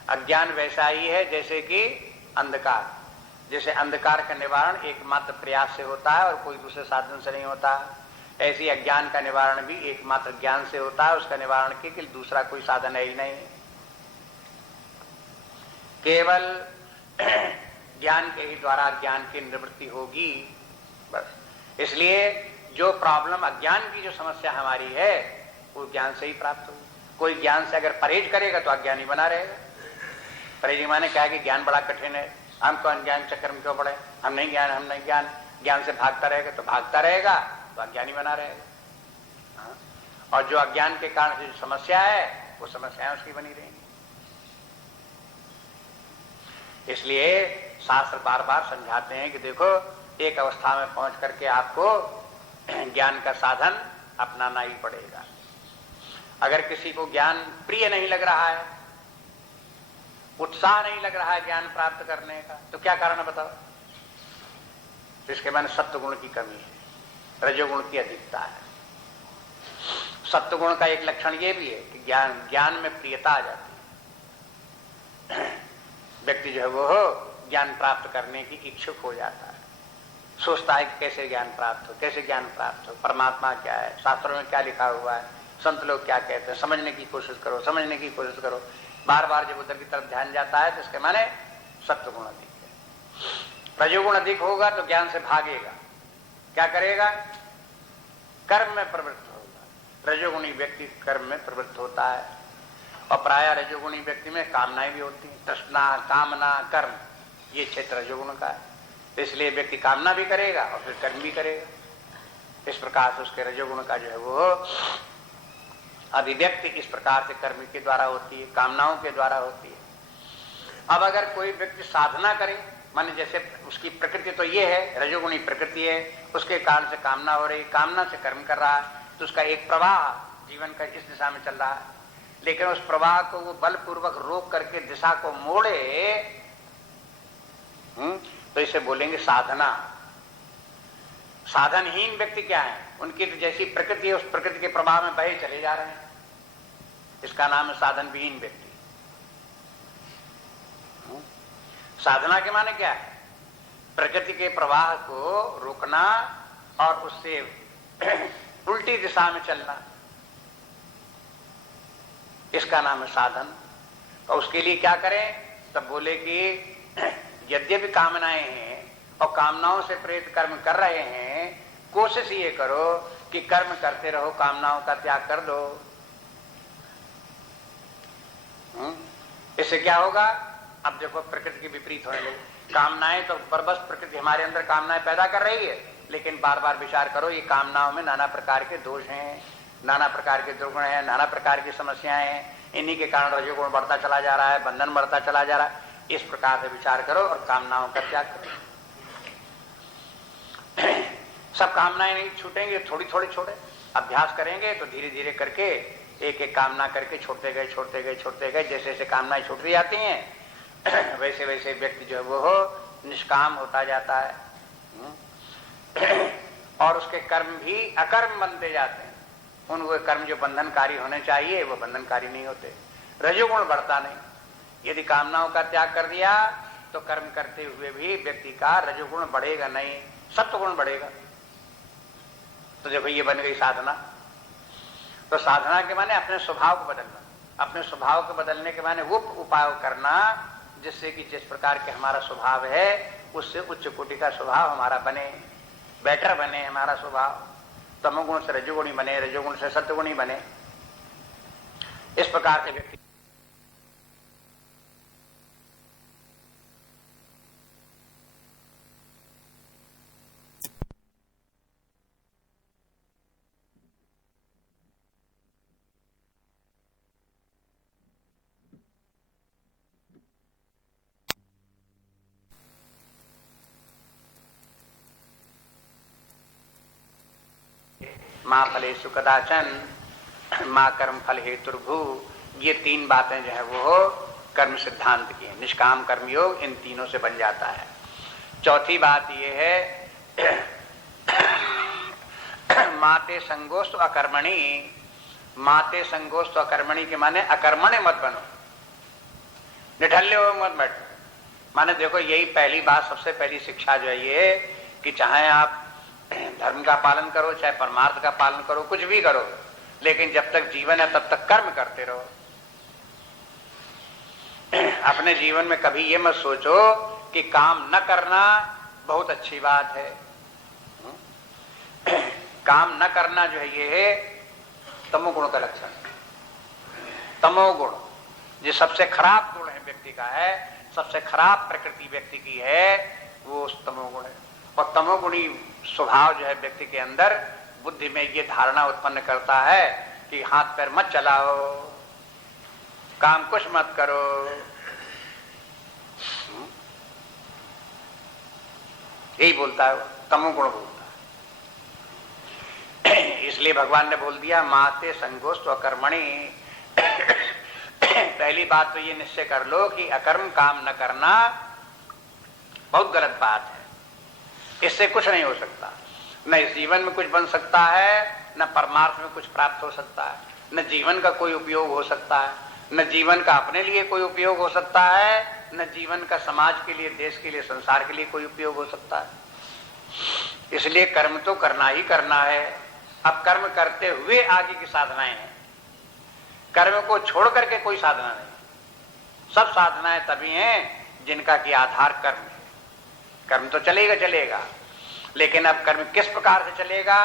अज्ञान वैसा ही है जैसे कि अंधकार, जैसे अंधकार का निवारण एकमात्र प्रयास से होता है और कोई दूसरे साधन से नहीं होता, ऐसी अज्ञान का निवारण भी एकमात्र ज्ञान से होता है। उसका निवारण के लिए दूसरा कोई साधन है ही नहीं, केवल ज्ञान के ही द्वारा ज्ञान की निवृत्ति होगी बस। इसलिए जो प्रॉब्लम अज्ञान की जो समस्या हमारी है वो ज्ञान से ही प्राप्त होगी। कोई ज्ञान से अगर परहेज करेगा तो अज्ञानी बना रहेगा। परहेज माने क्या है कि ज्ञान बड़ा कठिन है, हमको अज्ञान चक्कर में क्यों पड़े, हम नहीं ज्ञान, ज्ञान से भागता रहेगा तो भागता रहेगा तो अज्ञानी बना रहेगा। और जो अज्ञान के कारण जो समस्या है वो समस्याएं उसकी बनी रहेंगी। इसलिए शास्त्र बार बार समझाते हैं कि देखो एक अवस्था में पहुंच करके आपको ज्ञान का साधन अपनाना ही पड़ेगा। अगर किसी को ज्ञान प्रिय नहीं लग रहा है, उत्साह नहीं लग रहा है ज्ञान प्राप्त करने का, तो क्या कारण है बताओ? इसके माने सत्वगुण की कमी है, रजोगुण की अधिकता है। सत्वगुण का एक लक्षण ये भी है कि ज्ञान में प्रियता आ जाती है। व्यक्ति जो है वो ज्ञान प्राप्त करने की इच्छुक हो जाता है, सोचता है कि कैसे ज्ञान प्राप्त हो, कैसे ज्ञान प्राप्त हो, परमात्मा क्या है, शास्त्रों में क्या लिखा हुआ है, संत लोग क्या कहते हैं, समझने की कोशिश करो, समझने की कोशिश करो। बार बार जब उधर की तरफ ध्यान जाता है तो इसके माने सत्वगुण अधिक है। रजोगुण अधिक होगा तो ज्ञान से भागेगा, क्या करेगा? कर्म में प्रवृत्त होगा। रजोगुणी व्यक्ति कर्म में प्रवृत्त होता है और प्रायः रजोगुणी व्यक्ति में कामनाएं भी होती हैं, तृष्णा, कामना, कर्म, ये क्षेत्र रजोगुण का है। तो इसलिए व्यक्ति कामना भी करेगा और फिर कर्म भी करेगा। इस प्रकार से उसके रजोगुण का जो है वो अभिव्यक्ति इस प्रकार से कर्म के द्वारा होती है, कामनाओं के द्वारा होती है। अब अगर कोई व्यक्ति साधना करे, माने जैसे उसकी प्रकृति तो ये है, रजोगुणी प्रकृति है, उसके कारण से कामना हो रही, कामना से कर्म कर रहा है, तो उसका एक प्रवाह जीवन का इस दिशा में चल रहा है। लेकिन उस प्रवाह को वो बलपूर्वक रोक करके दिशा को मोड़े, तो इसे बोलेंगे साधना। साधनहीन व्यक्ति क्या है? उनकी तो जैसी प्रकृति है उस प्रकृति के प्रभाव में बहे चले जा रहे हैं, इसका नाम है साधनविहीन व्यक्ति। साधना के माने क्या है? प्रकृति के प्रवाह को रोकना और उससे उल्टी दिशा में चलना, इसका नाम है साधन। और उसके लिए क्या करें? तब बोले कि यद्यपि कामनाएं हैं और कामनाओं से प्रेरित कर्म कर रहे हैं, कोशिश ये करो कि कर्म करते रहो, कामनाओं का त्याग कर दो। इससे क्या होगा? अब देखो प्रकृति के विपरीत होने लगे। कामनाएं तो बरबस प्रकृति हमारे अंदर कामनाएं पैदा कर रही है, लेकिन बार बार विचार करो ये कामनाओं में नाना प्रकार के दोष हैं, नाना प्रकार के दुर्गुण हैं, नाना प्रकार की समस्याएं हैं। इन्हीं के कारण रजोगुण बढ़ता चला जा रहा है, बंधन बढ़ता चला जा रहा है। इस प्रकार से विचार करो और कामनाओं का त्याग करो। सब कामनाएं नहीं छूटेंगे, थोड़ी थोड़ी छोड़े। अभ्यास करेंगे तो धीरे धीरे करके एक एक कामना करके छोड़ते गए। जैसे जैसे कामनाएं छूटती जाती हैं वैसे वैसे व्यक्ति जो है वो निष्काम होता जाता है और उसके कर्म भी अकर्म बनते जाते हैं। उन वो कर्म जो बंधनकारी होने चाहिए वो बंधनकारी नहीं होते। रजोगुण बढ़ता नहीं। यदि कामनाओं का त्याग कर दिया तो कर्म करते हुए भी व्यक्ति का रजोगुण बढ़ेगा नहीं, सत्वगुण बढ़ेगा। तो देखो ये बन गई साधना। तो साधना के माने अपने स्वभाव को बदलना, अपने स्वभाव को बदलने के माने वो उपाय करना जिससे कि जिस प्रकार के हमारा स्वभाव है उससे उच्च कोटि का स्वभाव हमारा बने, बेटर बने हमारा स्वभाव। तमोगुण से रजोगुणी बने, रजोगुण से सत्वगुणी बने। इस प्रकार से व्यक्ति माँ फलेषु कदाचन, माँ कर्म फल हेतुर्भु। ये तीन बातें जो है वो कर्म सिद्धांत की है। निष्काम कर्म योग इन तीनों से बन जाता है। चौथी बात ये है माते संगोस्तु अकर्मणि। माते संगोस्तु अकर्मणि के माने अकर्मण्य मत बनो, निठल्ले हो मत बैठो। माने देखो यही पहली बात, सबसे पहली शिक्षा जो है ये कि चाहे आप धर्म का पालन करो, चाहे परमार्थ का पालन करो, कुछ भी करो, लेकिन जब तक जीवन है तब तक कर्म करते रहो। अपने जीवन में कभी ये मत सोचो कि काम न करना बहुत अच्छी बात है। काम न करना जो है ये है तमोगुण का लक्षण। तमोगुण जो सबसे खराब गुण है व्यक्ति का है, सबसे खराब प्रकृति व्यक्ति की है, वो तमोगुण है। और तमोगुणी स्वभाव जो है व्यक्ति के अंदर बुद्धि में ये धारणा उत्पन्न करता है कि हाथ पैर मत चलाओ, काम कुछ मत करो। यही बोलता है, तमोगुण बोलता है। इसलिए भगवान ने बोल दिया माते संगोस्तु अकर्मणि। पहली बात तो ये निश्चय कर लो कि अकर्म काम न करना बहुत गलत बात है। इससे कुछ नहीं हो सकता, न इस जीवन में कुछ बन सकता है, न परमार्थ में कुछ प्राप्त हो सकता है, न जीवन का कोई उपयोग हो सकता है, न जीवन का अपने लिए कोई उपयोग हो सकता है, न जीवन का समाज के लिए, देश के लिए, संसार के लिए कोई उपयोग हो सकता है। इसलिए कर्म तो करना ही करना है। अब कर्म करते हुए आगे की साधनाएं हैं, कर्म को छोड़ करके कोई साधना नहीं। सब साधनाएं तभी हैं जिनका की आधार कर्म है। कर्म तो चलेगा चलेगा, लेकिन अब कर्म किस प्रकार से चलेगा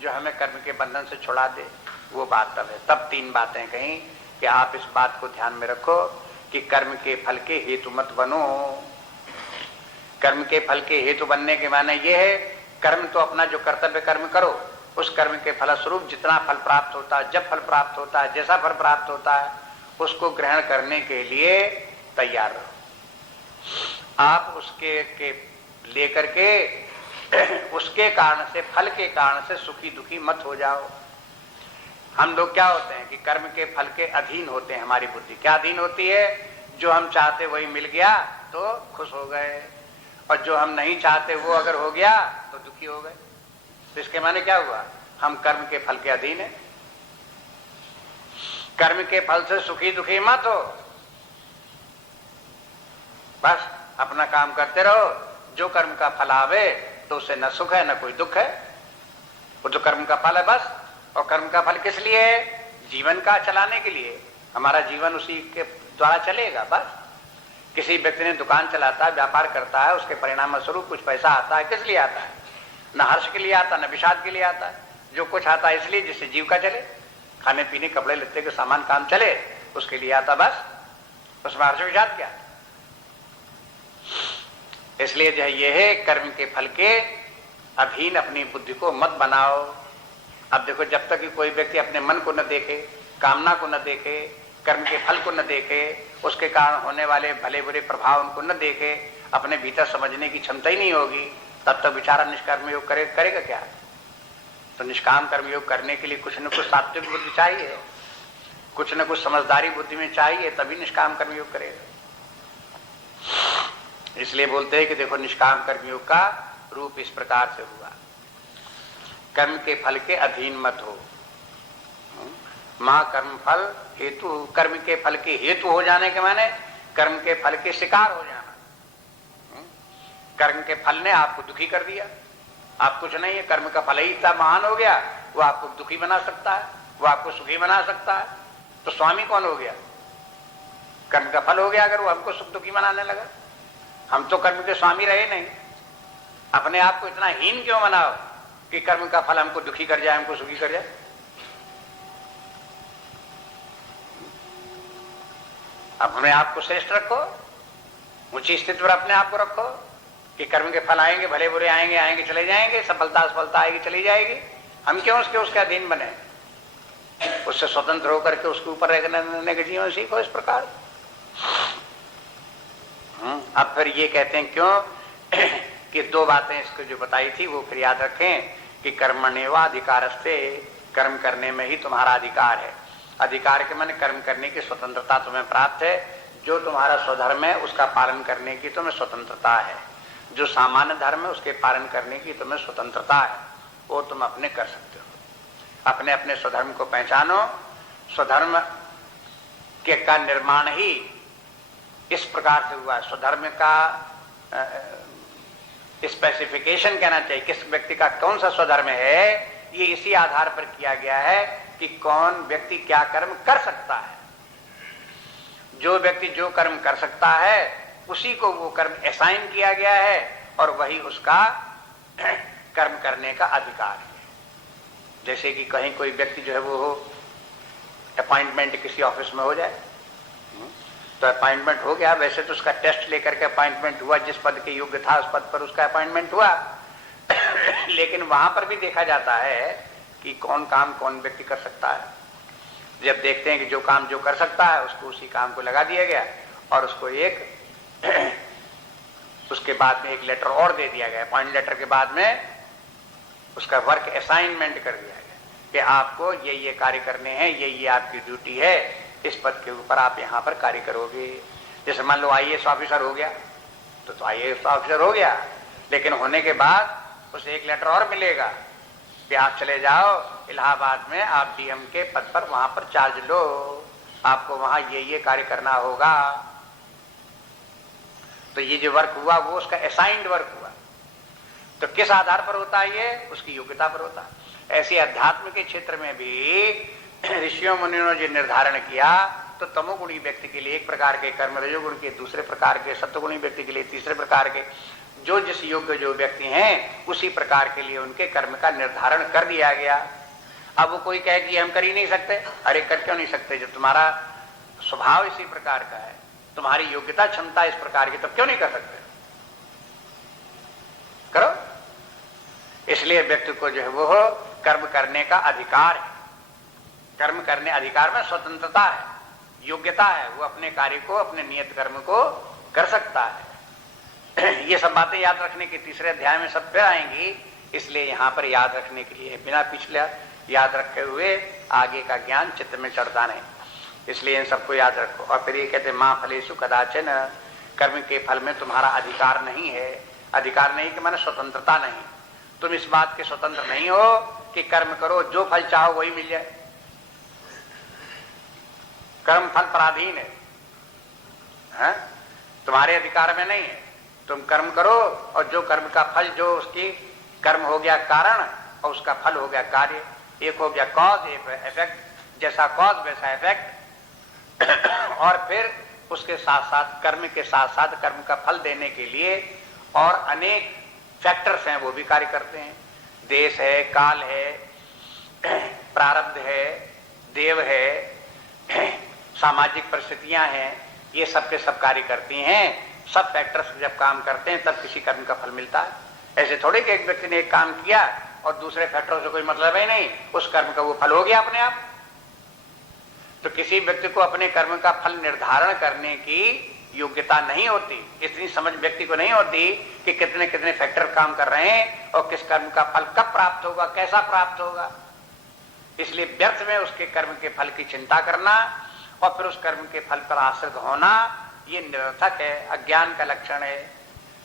जो हमें कर्म के बंधन से छुड़ा दे, वो बात तब है। तब तीन बातें कहीं कि आप इस बात को ध्यान में रखो कि कर्म के फल के हेतु मत बनो। कर्म के फल के हेतु बनने के माने ये है कर्म तो अपना जो कर्तव्य कर्म करो, उस कर्म के फलस्वरूप जितना फल प्राप्त होता है, जब फल प्राप्त होता है, जैसा फल प्राप्त होता है, उसको ग्रहण करने के लिए तैयार रहो। आप उसके लेकर के उसके कारण से, फल के कारण से सुखी दुखी मत हो जाओ। हम लोग क्या होते हैं कि कर्म के फल के अधीन होते हैं। हमारी बुद्धि क्या अधीन होती है? जो हम चाहते वही मिल गया तो खुश हो गए, और जो हम नहीं चाहते वो अगर हो गया तो दुखी हो गए। तो इसके माने क्या हुआ? हम कर्म के फल के अधीन है। कर्म के फल से सुखी दुखी मत हो, बस अपना काम करते रहो। जो कर्म का फल आवे तो उससे न सुख है न कोई दुख है, वो तो कर्म का फल है बस। और कर्म का फल किस लिए है? जीवन का चलाने के लिए। हमारा जीवन उसी के द्वारा चलेगा बस। किसी व्यक्ति ने दुकान चलाता है, व्यापार करता है, उसके परिणाम स्वरूप कुछ पैसा आता है, किस लिए आता है? न हर्ष के लिए आता, न विषाद के लिए आता है। जो कुछ आता है इसलिए जिससे जीव का चले, खाने पीने कपड़े लत्ते के सामान काम चले, उसके लिए आता बस। उसमें हर्ष विषाद क्या? इसलिए जो है ये है कर्म के फल के अधीन अपनी बुद्धि को मत बनाओ। अब देखो, जब तक कि कोई व्यक्ति अपने मन को न देखे, कामना को न देखे, कर्म के फल को न देखे, उसके कारण होने वाले भले बुरे प्रभाव उनको न देखे, अपने भीतर समझने की क्षमता ही नहीं होगी, तब तक बेचारा निष्कर्म योग करेगा क्या? तो निष्काम कर्म योग करने के लिए कुछ न कुछ सात्विक बुद्धि चाहिए, कुछ न कुछ समझदारी बुद्धि में चाहिए, तभी निष्काम कर्म योग करेगा। इसलिए बोलते हैं कि देखो, निष्काम कर्म योग का रूप इस प्रकार से हुआ, कर्म के फल के अधीन मत हो। मां कर्म फल हेतु, कर्म के फल के हेतु हो जाने के माने कर्म के फल के शिकार हो जाना। कर्म के फल ने आपको दुखी कर दिया। आप कुछ नहीं है, कर्म का फल ही इतना महान हो गया, वो आपको दुखी बना सकता है, वो आपको सुखी बना सकता है। तो स्वामी कौन हो गया? कर्म का फल हो गया। अगर वो हमको सुख दुखी बनाने लगा, हम तो कर्म के स्वामी रहे नहीं। अपने आप को इतना हीन क्यों बनाओ कि कर्म का फल हमको दुखी कर जाए, हमको सुखी कर जाए? अपने आप को श्रेष्ठ रखो, ऊंची स्थिति पर अपने आप को रखो कि कर्म के फल आएंगे, भले बुरे आएंगे, आएंगे चले जाएंगे, सफलता असफलता आएगी चली जाएगी। हम क्यों उसके अधीन बने? उससे स्वतंत्र होकर के उसके ऊपर रहने के जीवन सीखो इस प्रकार। अब फिर ये कहते हैं क्यों कि दो बातें इसको जो बताई थी वो फिर याद रखें कि कर्मण्येवाधिकारस्ते, कर्म करने में ही तुम्हारा अधिकार है। अधिकार के माने कर्म करने की स्वतंत्रता तुम्हें प्राप्त है। जो तुम्हारा स्वधर्म है उसका पालन करने की तुम्हें स्वतंत्रता है, जो सामान्य धर्म है उसके पालन करने की तुम्हें स्वतंत्रता है, वो तुम अपने कर सकते हो। अपने अपने स्वधर्म को पहचानो। स्वधर्म के का निर्माण ही इस प्रकार से हुआ है। स्वधर्म का स्पेसिफिकेशन कहना चाहिए, किस व्यक्ति का कौन सा स्वधर्म है, ये इसी आधार पर किया गया है कि कौन व्यक्ति क्या कर्म कर सकता है। जो व्यक्ति जो कर्म कर सकता है उसी को वो कर्म असाइन किया गया है और वही उसका कर्म करने का अधिकार है। जैसे कि कहीं कोई व्यक्ति जो है वो अपॉइंटमेंट किसी ऑफिस में हो जाए, तो अपॉइंटमेंट हो गया, वैसे तो उसका टेस्ट लेकर के अपॉइंटमेंट हुआ, जिस पद के योग्य था उस पद पर उसका अपॉइंटमेंट हुआ लेकिन वहां पर भी देखा जाता है कि कौन काम कौन व्यक्ति कर सकता है। जब देखते हैं कि जो काम जो कर सकता है उसको उसी काम को लगा दिया गया और उसको उसके बाद में एक लेटर और दे दिया गया। अपॉइंट लेटर के बाद में उसका वर्क असाइनमेंट कर दिया गया कि आपको ये कार्य करने हैं, ये आपकी ड्यूटी है, इस पद के ऊपर आप यहां पर कार्य करोगे। जैसे मान लो आईएएस ऑफिसर हो गया तो आईएएस ऑफिसर हो गया, लेकिन होने के बाद उसे एक लेटर और मिलेगा कि आप चले जाओ इलाहाबाद में, आप डीएम के पद पर वहां पर चार्ज लो, आपको वहां ये कार्य करना होगा। तो ये जो वर्क हुआ वो उसका असाइंड वर्क हुआ। तो किस आधार पर होता है ये? उसकी योग्यता पर होता है। ऐसे अध्यात्म के क्षेत्र में भी ऋषियों मुनियों ने जो निर्धारण किया, तो तमोगुणी व्यक्ति के लिए एक प्रकार के कर्म, रजोगुण के दूसरे प्रकार के, सत्वगुणी व्यक्ति के लिए तीसरे प्रकार के, जो जिस योग्य जो व्यक्ति हैं उसी प्रकार के लिए उनके कर्म का निर्धारण कर दिया गया। अब वो कोई कहे कि हम कर ही नहीं सकते, अरे कर क्यों नहीं सकते? जब तुम्हारा स्वभाव इसी प्रकार का है, तुम्हारी योग्यता क्षमता इस प्रकार की, तब क्यों नहीं कर सकते? करो। इसलिए व्यक्ति को जो है वो कर्म करने का अधिकार है। कर्म करने अधिकार में स्वतंत्रता है, योग्यता है, वो अपने कार्य को, अपने नियत कर्म को कर सकता है। ये सब बातें याद रखने की तीसरे अध्याय में सब फिर आएंगी, इसलिए यहां पर याद रखने के लिए बिना पिछले याद रखे हुए आगे का ज्ञान चित्त में चढ़ता नहीं, इसलिए इन सबको याद रखो। और फिर ये कहते मां फलेषु कदाचन, कर्म के फल में तुम्हारा अधिकार नहीं है। अधिकार नहीं कि माने स्वतंत्रता नहीं, तुम इस बात के स्वतंत्र नहीं हो कि कर्म करो जो फल चाहो वही मिल जाए। कर्म फल पराधीन है, तुम्हारे अधिकार में नहीं है। तुम कर्म करो और जो कर्म का फल, जो उसकी कर्म हो गया कारण और उसका फल हो गया कार्य, एक हो गया कॉज एक इफेक्ट, जैसा कॉज वैसा इफेक्ट। और फिर उसके साथ साथ कर्म के साथ साथ कर्म का फल देने के लिए और अनेक फैक्टर्स हैं, वो भी कार्य करते हैं। देश है, काल है, प्रारब्ध है, देव है, सामाजिक परिस्थितियां हैं, ये सब के सब कार्य करती हैं। सब फैक्टर्स जब काम करते हैं तब किसी कर्म का फल मिलता है। ऐसे थोड़े कि एक व्यक्ति ने एक काम किया और दूसरे फैक्टरों से कोई मतलब ही नहीं, उस कर्म का वो फल हो गया अपने आप। तो किसी व्यक्ति को अपने कर्म का फल निर्धारण करने की योग्यता नहीं होती, इतनी समझ व्यक्ति को नहीं होती कि कितने कितने फैक्टर काम कर रहे हैं और किस कर्म का फल कब प्राप्त होगा, कैसा प्राप्त होगा। इसलिए व्यर्थ में उसके कर्म के फल की चिंता करना और फिर उस कर्म के फल पर आश्रित होना, ये निरर्थक है, अज्ञान का लक्षण है।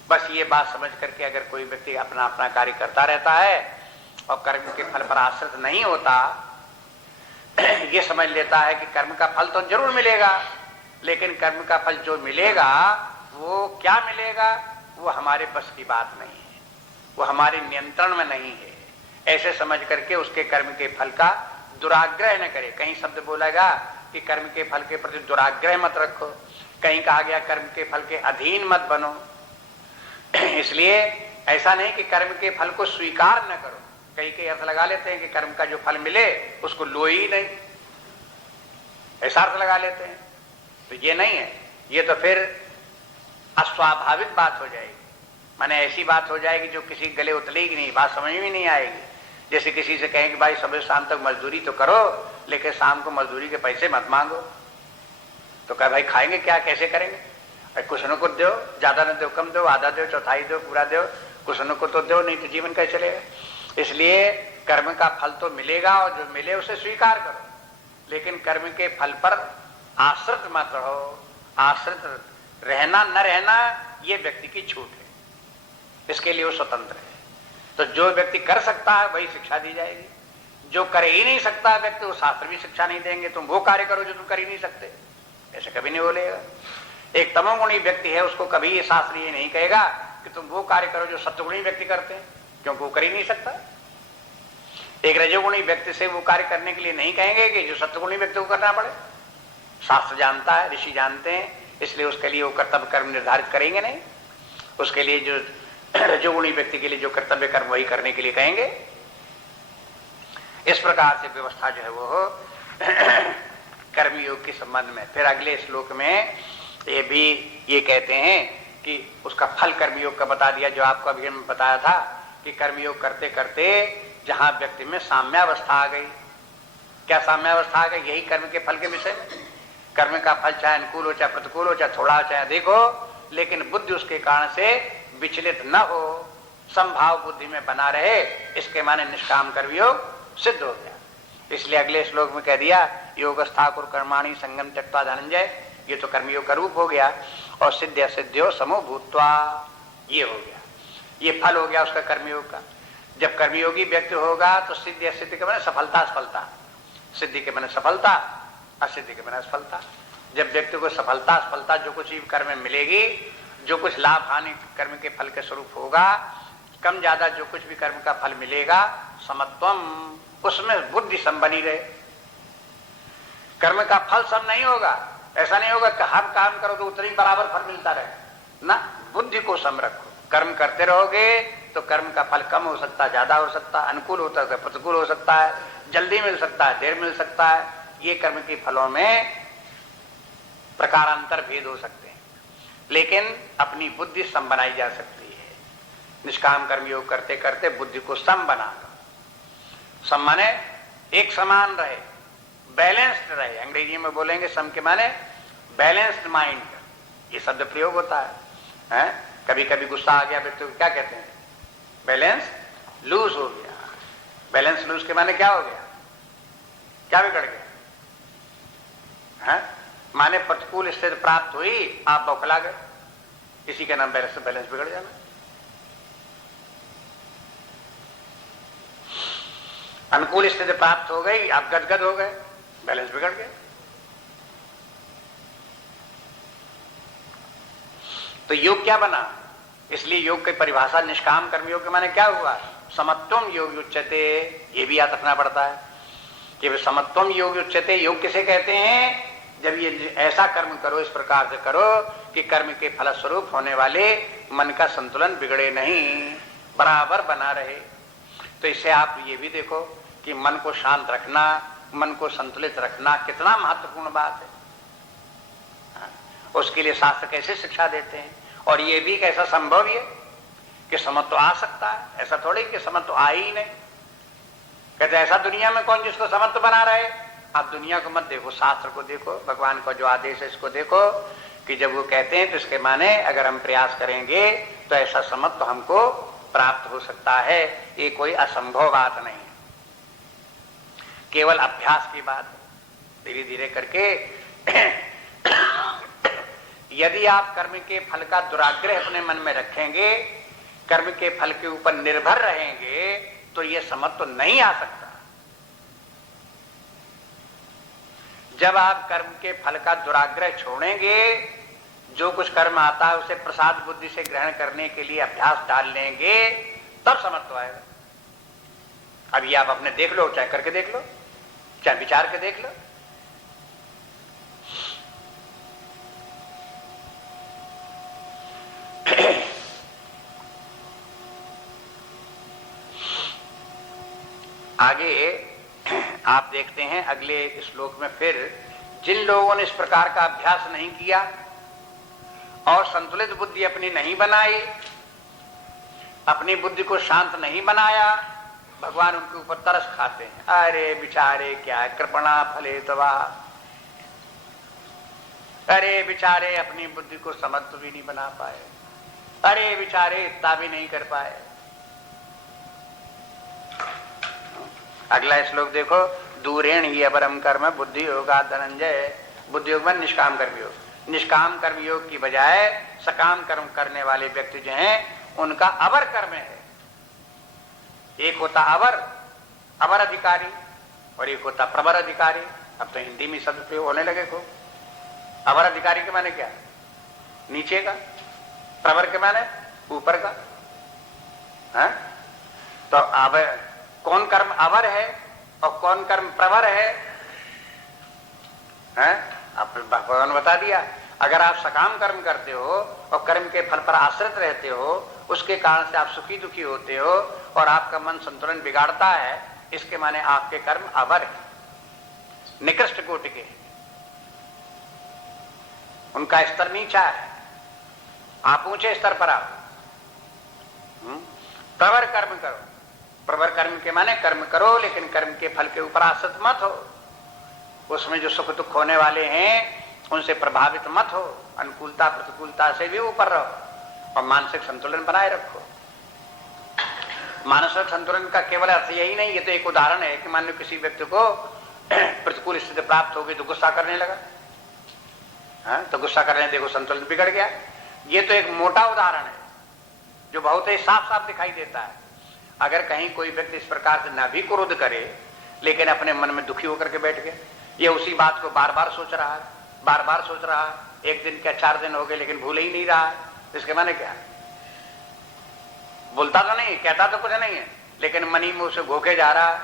बस ये बात समझ करके अगर कोई व्यक्ति अपना अपना कार्य करता रहता है और कर्म के फल पर आश्रित नहीं होता, ये समझ लेता है कि कर्म का फल तो जरूर मिलेगा, लेकिन कर्म का फल जो मिलेगा वो क्या मिलेगा? वो हमारे बस की बात नहीं है, वो हमारे नियंत्रण में नहीं है। ऐसे समझ करके उसके कर्म के फल का दुराग्रह न करे। कहीं शब्द बोलेगा कि कर्म के फल के प्रति दुराग्रह मत रखो, कहीं कहा गया कर्म के फल के अधीन मत बनो। इसलिए ऐसा नहीं कि कर्म के फल को स्वीकार न करो। कई अर्थ लगा लेते हैं कि कर्म का जो फल मिले उसको लो ही नहीं, ऐसा अर्थ लगा लेते हैं। तो ये नहीं है, ये तो फिर अस्वाभाविक बात हो जाएगी। माने ऐसी बात हो जाएगी जो किसी गले उतलेगी नहीं, बात समझ में नहीं आएगी। जैसे किसी से कहें कि भाई सुबह शाम तक मजदूरी तो करो, लेकिन शाम को मजदूरी के पैसे मत मांगो। तो कहे भाई खाएंगे क्या, कैसे करेंगे? कुछ न कुछ दो, ज्यादा न दो, कम दो, आधा दो, चौथाई दो, पूरा दो, कुछ न कुछ तो दो, नहीं तो जीवन कैसे चलेगा। इसलिए कर्म का फल तो मिलेगा और जो मिले उसे स्वीकार करो, लेकिन कर्म के फल पर आश्रित मत रहो। आश्रित रहना न रहना ये व्यक्ति की छूट है, इसके लिए वो स्वतंत्र है। तो जो व्यक्ति कर सकता है वही शिक्षा दी जाएगी, जो कर ही नहीं सकता व्यक्ति वो शास्त्र भी शिक्षा नहीं देंगे। तुम वो कार्य करो जो तुम कर ही नहीं सकते, ऐसे कभी नहीं बोलेगा। एक तमोगुणी व्यक्ति है, उसको कभी ये शास्त्र ये नहीं कहेगा कि तुम वो कार्य करो जो सत्वगुणी व्यक्ति करते हैं, क्योंकि वो कर ही नहीं सकता। एक रजोगुणी व्यक्ति से वो कार्य करने के लिए नहीं कहेंगे कि जो सत्वगुणी व्यक्ति को करना पड़े। शास्त्र जानता है, ऋषि जानते हैं, इसलिए उसके लिए वो कर्तव्य कर्म निर्धारित करेंगे नहीं। उसके लिए जो रजोगुणी व्यक्ति के लिए जो कर्तव्य कर्म वही करने के लिए कहेंगे। इस प्रकार से व्यवस्था जो है वो कर्मयोग के संबंध में। फिर अगले श्लोक में ये भी ये कहते हैं कि उसका फल कर्मयोग का बता दिया, जो आपको अभी मैं बताया था कि कर्मयोग करते करते जहां व्यक्ति में साम्यावस्था आ गई। क्या साम्यावस्था आ गई? यही कर्म के फल के विषय में। कर्म का फल चाहे अनुकूल हो, चाहे प्रतिकूल हो, चाहे थोड़ा हो, चाहे अधिक हो, लेकिन बुद्धि उसके कारण से विचलित न हो, संभाव बुद्धि में बना रहे, इसके माने निष्काम कर्मयोग सिद्ध हो गया। इसलिए अगले श्लोक में कह दिया योगस्थाकुर कर्माणि संगम त्यक्त्वा धनंजय, ये तो कर्मयोग का रूप हो गया। और सिद्ध सिद्ध्यो समो भूत्वा, ये हो गया, ये फल हो गया उसका कर्मयोग का। जब कर्मयोगी व्यक्ति होगा तो सिद्ध असिद्ध के माने सफलता असफलता, सिद्धि के माने सफलता, असिद्धि के माने असफलता। जब व्यक्ति को सफलता असफलता जो कुछ कर्म में मिलेगी, जो कुछ लाभ हानि कर्म के फल के स्वरूप होगा, कम ज्यादा जो कुछ भी कर्म का फल मिलेगा, समत्वम, उसमें बुद्धि सम बनी रहे। कर्म का फल सम नहीं होगा, ऐसा नहीं होगा कि हर काम करो तो उतनी बराबर फल मिलता रहे ना, बुद्धि को सम रखो। कर्म करते रहोगे तो कर्म का फल कम हो सकता है, ज्यादा हो सकता है, अनुकूल हो सकता है, प्रतिकूल हो सकता है, जल्दी मिल सकता है, देर मिल सकता है। ये कर्म के फलों में प्रकारांतर भेद हो सकते हैं, लेकिन अपनी बुद्धि सम बनाई जा सकती है। निष्काम कर्मयोग करते करते बुद्धि को सम बना लो। सम माने एक समान रहे, बैलेंस्ड रहे। अंग्रेजी में बोलेंगे सम के माने बैलेंस्ड माइंड, ये शब्द प्रयोग होता है। कभी कभी गुस्सा आ गया व्यक्ति को क्या कहते हैं? बैलेंस लूज हो गया। बैलेंस लूज के माने क्या हो गया? क्या बिगड़ गया? माने प्रतिकूल स्थिति प्राप्त हुई, आप बौखला गए, इसी का नाम बैलेंस बिगड़ जाना। अनुकूल स्थिति प्राप्त हो गई, आप गदगद हो गए, बैलेंस बिगड़ गया। तो योग क्या बना? इसलिए योग की परिभाषा निष्काम कर्मयोग के माने क्या हुआ? समत्वम योग उच्यते, ये भी याद रखना पड़ता है कि समत्वम योग उच्यते। योग किसे कहते हैं? जब ये ऐसा कर्म करो, इस प्रकार से करो कि कर्म के फलस्वरूप होने वाले मन का संतुलन बिगड़े नहीं, बराबर बना रहे। तो इससे आप ये भी देखो कि मन को शांत रखना, मन को संतुलित रखना कितना महत्वपूर्ण बात है। उसके लिए शास्त्र कैसे शिक्षा देते हैं, और ये भी कैसा संभव है कि समत्व आ सकता है। ऐसा थोड़ी कि समत्व आ ही नहीं। कहते ऐसा दुनिया में कौन जिसको समत्व बना रहे? आप दुनिया को मत देखो, शास्त्र को देखो, भगवान का जो आदेश है इसको देखो कि जब वो कहते हैं तो इसके माने अगर हम प्रयास करेंगे तो ऐसा समत्व हमको प्राप्त हो सकता है। ये कोई असंभव बात नहीं है, केवल अभ्यास की बात है। धीरे धीरे करके यदि आप कर्म के फल का दुराग्रह अपने मन में रखेंगे, कर्म के फल के ऊपर निर्भर रहेंगे, तो यह समत्व नहीं आ सकता। जब आप कर्म के फल का दुराग्रह छोड़ेंगे, जो कुछ कर्म आता है उसे प्रसाद बुद्धि से ग्रहण करने के लिए अभ्यास डाल लेंगे तब समर्थ आएगा। अभी आप अपने देख लो, चाहे करके देख लो, चाहे विचार के देख लो। आगे आप देखते हैं अगले श्लोक में, फिर जिन लोगों ने इस प्रकार का अभ्यास नहीं किया और संतुलित बुद्धि अपनी नहीं बनाई, अपनी बुद्धि को शांत नहीं बनाया, भगवान उनके ऊपर तरस खाते हैं। अरे बेचारे क्या है, कृपणा फले तवा, अरे बेचारे अपनी बुद्धि को समर्थ भी नहीं बना पाए, अरे बेचारे इतना भी नहीं कर पाए। अगला श्लोक देखो, दूरेण ही अपरम कर्म बुद्धि योगा धनंजय। बुद्धि योग में निष्काम कर्मयोग। निष्काम कर्मयोग की बजाय सकाम कर्म करने वाले व्यक्ति जो हैं उनका अवर कर्म है। एक होता अवर अधिकारी और एक होता प्रवर अधिकारी। अब तो हिंदी में शब्द प्रयोग होने लगे को। अवर अधिकारी के माने क्या? नीचे का। प्रवर के माने ऊपर का। है? तो अब कौन कर्म अवर है और कौन कर्म प्रवर है? आप भगवान बता दिया। अगर आप सकाम कर्म करते हो और कर्म के फल पर आश्रित रहते हो, उसके कारण से आप सुखी दुखी होते हो और आपका मन संतुलन बिगाड़ता है, इसके माने आपके कर्म अवर है, निकृष्ट कोटि के, उनका स्तर नीचा है, आप ऊंचे स्तर पर आओ। प्रवर कर्म करो। प्रवर कर्म के माने कर्म करो लेकिन कर्म के फल के ऊपर आश्रित मत हो, उसमें जो सुख दुख होने वाले हैं उनसे प्रभावित मत हो, अनुकूलता प्रतिकूलता से भी ऊपर रहो और मानसिक संतुलन बनाए रखो। मानसिक संतुलन का केवल अर्थ यही नहीं, ये तो एक उदाहरण है कि मान लो किसी व्यक्ति को प्रतिकूल स्थिति प्राप्त हो गई तो गुस्सा करने लगा, तो गुस्सा करने देखो संतुलन बिगड़ गया। ये तो एक मोटा उदाहरण है जो बहुत ही साफ साफ दिखाई देता है। अगर कहीं कोई व्यक्ति इस प्रकार से न भी क्रोध करे लेकिन अपने मन में दुखी होकर के बैठ गया, ये उसी बात को बार बार सोच रहा है, बार बार सोच रहा है, एक दिन क्या 4 दिन हो गए लेकिन भूल ही नहीं रहा है, इसके माने क्या? बोलता तो नहीं, कहता तो कुछ नहीं है, लेकिन मनी में उसे घोके जा रहा है।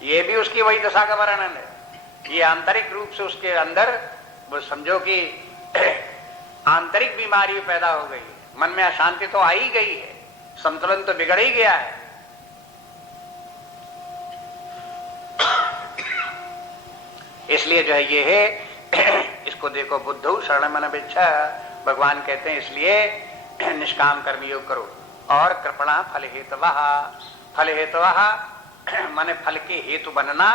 ये भी उसकी वही दशा का वर्णन है। ये आंतरिक रूप से उसके अंदर वो समझो कि आंतरिक बीमारी पैदा हो गई है, मन में अशांति तो आ ही गई है, संतुलन तो बिगड़ ही गया है। इसलिए जो है ये है, इसको देखो, बुद्धौ शरण मन भिक्षा, भगवान कहते हैं इसलिए निष्काम कर्म योग करो। और कृपणा फल हेतवः, फल हेतवः माने फल के हेतु बनना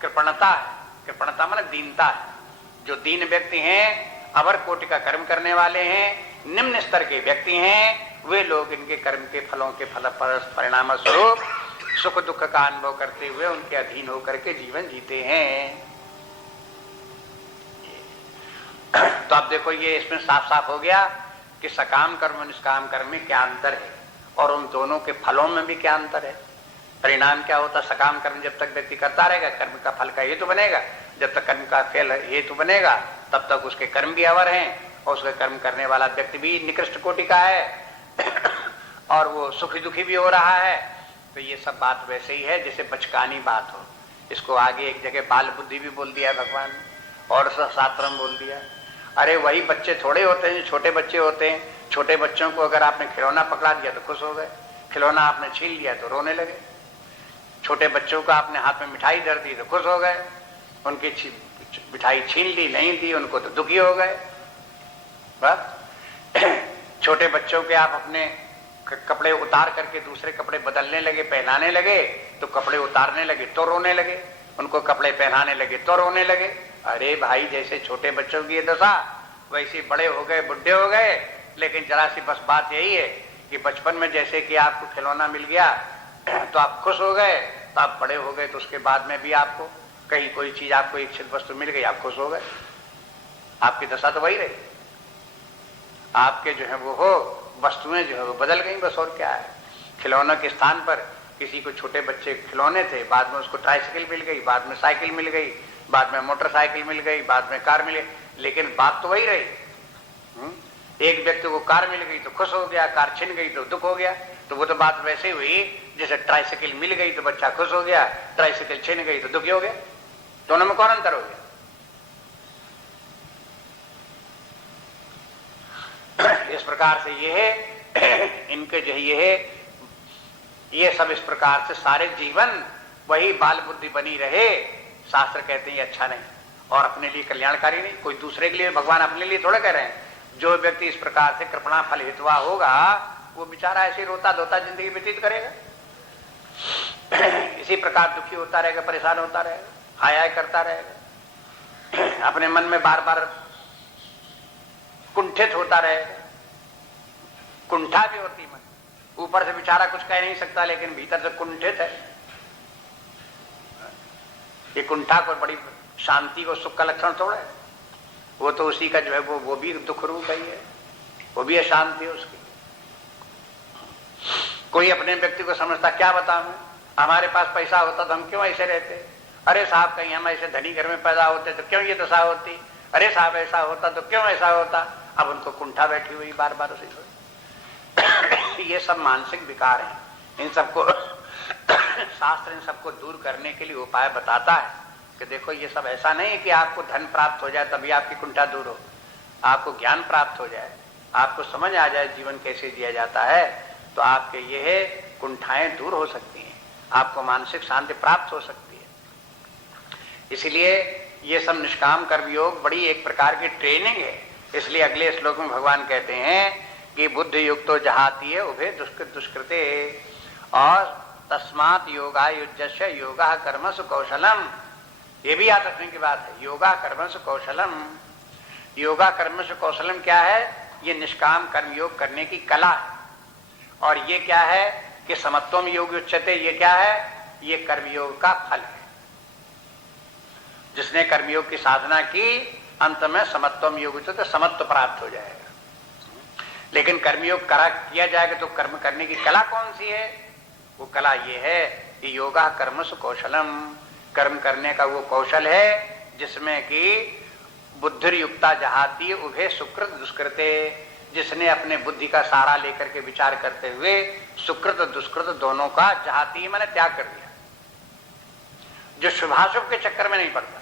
कृपणता है। कृपणता माने दीनता है। जो दीन व्यक्ति हैं, अवर कोटि का कर्म करने वाले हैं, निम्न स्तर के व्यक्ति हैं, वे लोग इनके कर्म के फलों के फल परिणाम स्वरूप सुख दुख का अनुभव करते हुए उनके अधीन होकर के जीवन जीते हैं। तो अब देखो ये इसमें साफ साफ हो गया कि सकाम कर्म निष्काम कर्म में क्या अंतर है और उन दोनों के फलों में भी क्या अंतर है। परिणाम क्या होता? सकाम कर्म जब तक व्यक्ति करता रहेगा कर्म का फल का हेतु बनेगा, जब तक कर्म का फल हेतु बनेगा तब तक उसके कर्म भी अवर हैं और उसके कर्म करने वाला व्यक्ति भी निकृष्ट कोटि का है और वो सुखी दुखी भी हो रहा है। तो ये सब बात वैसे ही है जैसे बचकानी बात हो। इसको आगे एक जगह बाल बुद्धि भी बोल दिया भगवान ने और शास्त्रम बोल दिया। अरे वही बच्चे थोड़े होते हैं जो छोटे बच्चे होते हैं। छोटे बच्चों को अगर आपने खिलौना पकड़ा दिया तो खुश हो गए, खिलौना आपने छीन लिया तो रोने लगे। छोटे बच्चों को आपने हाथ में मिठाई धर दी तो खुश हो गए, उनकी मिठाई छीन ली नहीं दी उनको तो दुखी हो गए। बस छोटे बच्चों के आप अपने कपड़े उतार करके दूसरे कपड़े बदलने लगे, पहनाने लगे तो कपड़े उतारने लगे तो रोने लगे, उनको कपड़े पहनाने लगे तो रोने लगे। अरे भाई, जैसे छोटे बच्चों की ये दशा वैसे बड़े हो गए, बुढ़े हो गए। लेकिन जरा सी बस बात यही है कि बचपन में जैसे कि आपको खिलौना मिल गया तो आप खुश हो गए, तो आप बड़े हो गए तो उसके बाद में भी आपको कहीं कोई चीज, आपको इच्छित वस्तु मिल गई, आप खुश हो गए। आपकी दशा तो वही रही। आपके जो है वो हो वस्तुएं जो है वो बदल गई, बस और क्या है। खिलौनों के स्थान पर किसी को छोटे बच्चे खिलौने थे, बाद में उसको ट्राइसाइकिल मिल गई, बाद में साइकिल मिल गई, बाद में मोटरसाइकिल मिल गई, बाद में कार मिल गई। लेकिन बात तो वही रही। एक व्यक्ति को कार मिल गई तो खुश हो गया, कार छिन गई तो दुख हो गया। तो वो तो बात वैसे हुई जैसे ट्राइसाइकिल मिल गई तो बच्चा खुश हो गया, ट्राइसाइकिल छिन गई तो दुखी हो गया। दोनों में कौन अंतर हो गया? इस प्रकार से ये है इनके जो ये सब इस प्रकार से सारे जीवन वही बाल बुद्धि बनी रहे। शास्त्र कहते हैं ये अच्छा नहीं और अपने लिए कल्याणकारी नहीं। कोई दूसरे के लिए, भगवान अपने लिए थोड़ा कह रहे हैं। जो व्यक्ति इस प्रकार से कृपणा फल हितवा होगा वो बेचारा ऐसे रोता धोता जिंदगी व्यतीत करेगा, इसी प्रकार दुखी होता रहेगा, परेशान होता रहेगा, हाय हाय करता रहेगा, अपने मन में बार बार कुंठित होता रहेगा। कुंठा भी होती मन, ऊपर से बेचारा कुछ कह नहीं सकता लेकिन भीतर से कुंठित है। ये कुंठा को बड़ी शांति और सुख का लक्षण थोड़ा है। वो तो उसी का जो है वो भी दुख रूप ही है, वो भी अशांति है उसकी। कोई अपने व्यक्ति को समझता क्या बताऊं, हमारे पास पैसा होता तो हम क्यों ऐसे रहते, अरे साहब कहीं हम ऐसे धनी घर में पैदा होते तो क्यों ये दशा होती, अरे साहब ऐसा होता तो क्यों ऐसा होता। अब उनको कुंठा बैठी हुई बार बार उसी को। ये सब मानसिक विकार हैं। इन सबको शास्त्र इन सबको दूर करने के लिए उपाय बताता है कि देखो ये सब ऐसा नहीं है कि आपको धन प्राप्त हो जाए तभी आपकी कुंठा दूर हो। आपको ज्ञान प्राप्त हो जाए, आपको समझ आ जाए जीवन कैसे जिया जाता है, तो आपके ये कुंठाएं दूर हो सकती हैं, आपको मानसिक शांति प्राप्त हो सकती है। इसलिए ये सब निष्काम कर्मयोग बड़ी एक प्रकार की ट्रेनिंग है। इसलिए अगले श्लोक में भगवान कहते हैं कि बुद्धि युक्तो जहाती है उभे दुष्कृते और तस्मात् योगायुज्यस्य योगा कर्मसु कौशलम। ये भी याद रखने की बात है, योगा कर्मसु कौशलम। योगा कर्मसु कौशलम क्या है? ये निष्काम कर्मयोग करने की कला है। और ये क्या है कि समत्वम योग उच्यते, ये क्या है? ये कर्मयोग का फल है। जिसने कर्मयोग की साधना की अंत में समत्वम योग उच्यते, समत्व प्राप्त हो जाएगा। लेकिन कर्मयोग किया जाएगा तो कर्म करने की कला कौन सी है? वो कला ये है कि योगा कर्मसु कौशलम, कर्म करने का वो कौशल है जिसमें कि बुद्धिर्युक्ता जहाती उभे सुकृत दुष्कृते, जिसने अपने बुद्धि का सहारा लेकर के विचार करते हुए सुकृत दुष्कृत दोनों का जहाती मैंने त्याग कर दिया, जो शुभाशुभ के चक्कर में नहीं पड़ता।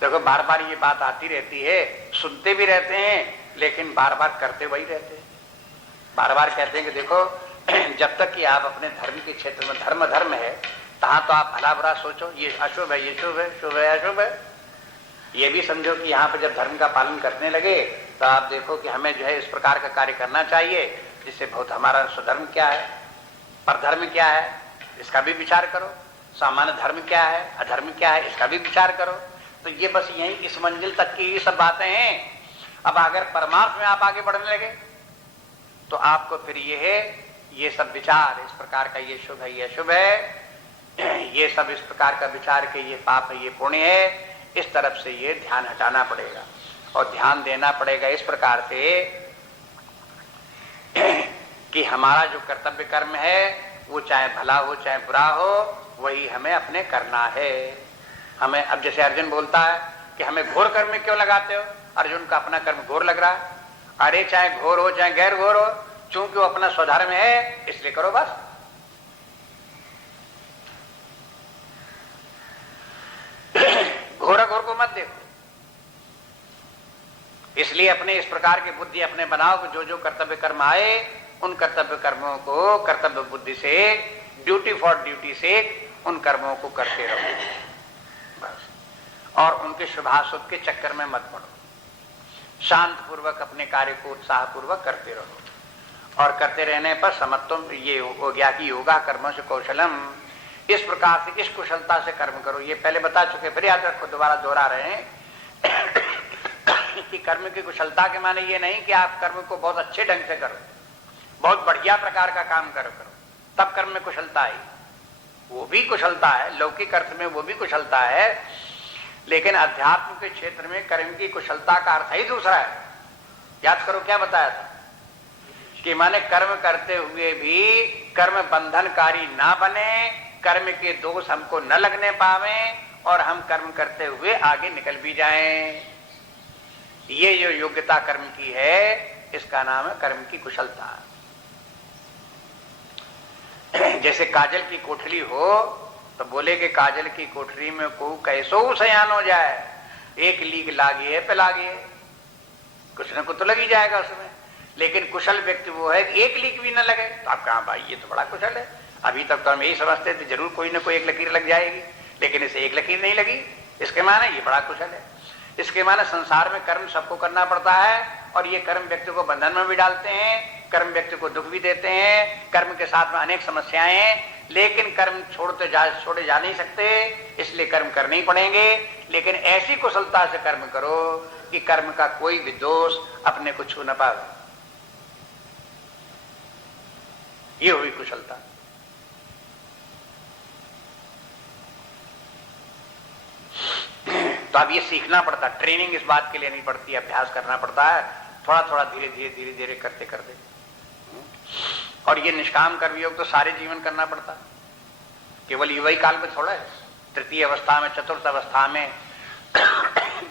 देखो बार बार ये बात आती रहती है, सुनते भी रहते हैं लेकिन बार बार करते वही रहते हैं। बार बार कहते हैं कि देखो जब तक कि आप अपने धर्म के क्षेत्र में धर्म है तहां तो आप भला बुरा सोचो, ये अशुभ है, ये शुभ है, शुभ है अशुभ है। ये भी समझो कि यहाँ पे जब धर्म का पालन करने लगे तो आप देखो कि हमें जो है इस प्रकार का कार्य करना चाहिए जिससे बहुत हमारा स्वधर्म क्या है, परधर्म क्या है, इसका भी विचार करो। सामान्य धर्म क्या है, अधर्म क्या है, इसका भी विचार करो। तो ये बस यही इस मंजिल तक की ये सब बातें हैं। अब अगर परमार्थ में आप आगे बढ़ने लगे तो आपको फिर ये सब विचार इस प्रकार का, ये शुभ है, ये अशुभ है, ये सब इस प्रकार का विचार के ये पाप है, ये पुण्य है, इस तरफ से ये ध्यान हटाना पड़ेगा और ध्यान देना पड़ेगा इस प्रकार से कि हमारा जो कर्तव्य कर्म है वो चाहे भला हो चाहे बुरा हो, वही हमें अपने करना है। हमें अब जैसे अर्जुन बोलता है कि हमें घोर कर्म में क्यों लगाते हो, अर्जुन का अपना कर्म घोर लग रहा है। अरे चाहे घोर हो चाहे गैर घोर हो, चूंकि वो अपना स्वधर्म है इसलिए करो बस। घोर घोर को मत देखो। इसलिए अपने इस प्रकार की बुद्धि अपने बनाओ कि जो जो कर्तव्य कर्म आए उन कर्तव्य कर्मों को कर्तव्य बुद्धि से, ड्यूटी फॉर ड्यूटी से उन कर्मों को करते रहो बस। और उनके शुभाशुभ के चक्कर में मत पड़ो। शांत पूर्वक अपने कार्य को उत्साह पूर्वक करते रहो और करते रहने पर समत्वम ये हो गया कि योगा कर्म से कौशलम। इस प्रकार से इस कुशलता से कर्म करो। ये पहले बता चुके, फिर याद रखो, दोबारा दोहरा रहे हैं कि कर्म की कुशलता के माने ये नहीं कि आप कर्म को बहुत अच्छे ढंग से करो, बहुत बढ़िया प्रकार का काम करो तब कर्म में कुशलता आई। वो भी कुशलता है, लौकिक अर्थ में वो भी कुशलता है, लेकिन अध्यात्म के क्षेत्र में कर्म की कुशलता का अर्थ ही दूसरा है। याद करो क्या बताया था कि माने कर्म करते हुए भी कर्म बंधनकारी ना बने, कर्म के दोष हमको न लगने पावे और हम कर्म करते हुए आगे निकल भी जाएं। ये जो योग्यता कर्म की है, इसका नाम है कर्म की कुशलता। जैसे काजल की कोठरी हो तो बोले कि काजल की कोठरी में को कैसो सयान हो जाए, एक लीक लागी है पे लागी है, कुछ न कुछ तो लगी जाएगा उसमें। लेकिन कुशल व्यक्ति वो है कि एक लीक भी न लगे। तो आप कहा भाई ये तो बड़ा कुशल है, अभी तक तो हम यही समझते थे जरूर कोई ना कोई एक लकीर लग जाएगी, लेकिन इसे एक लकीर नहीं लगी, इसके माने ये बड़ा कुशल है। इसके माने संसार में कर्म सबको करना पड़ता है और ये कर्म व्यक्ति को बंधन में भी डालते हैं, कर्म व्यक्ति को दुख भी देते हैं, कर्म के साथ में अनेक समस्याएं हैं, लेकिन कर्म छोड़े जा नहीं सकते, इसलिए कर्म करने ही पड़ेंगे। लेकिन ऐसी कुशलता से कर्म करो कि कर्म का कोई भी दोष अपने को छू न पावे, ये हुई कुशलता। तो अब ये सीखना पड़ता, ट्रेनिंग इस बात के लिए नहीं पड़ती, अभ्यास करना पड़ता है, थोड़ा थोड़ा धीरे धीरे करते करते। और ये निष्काम कर्मयोग तो सारे जीवन करना पड़ता, केवल युवा काल में थोड़ा है। तृतीय अवस्था में, चतुर्थ अवस्था में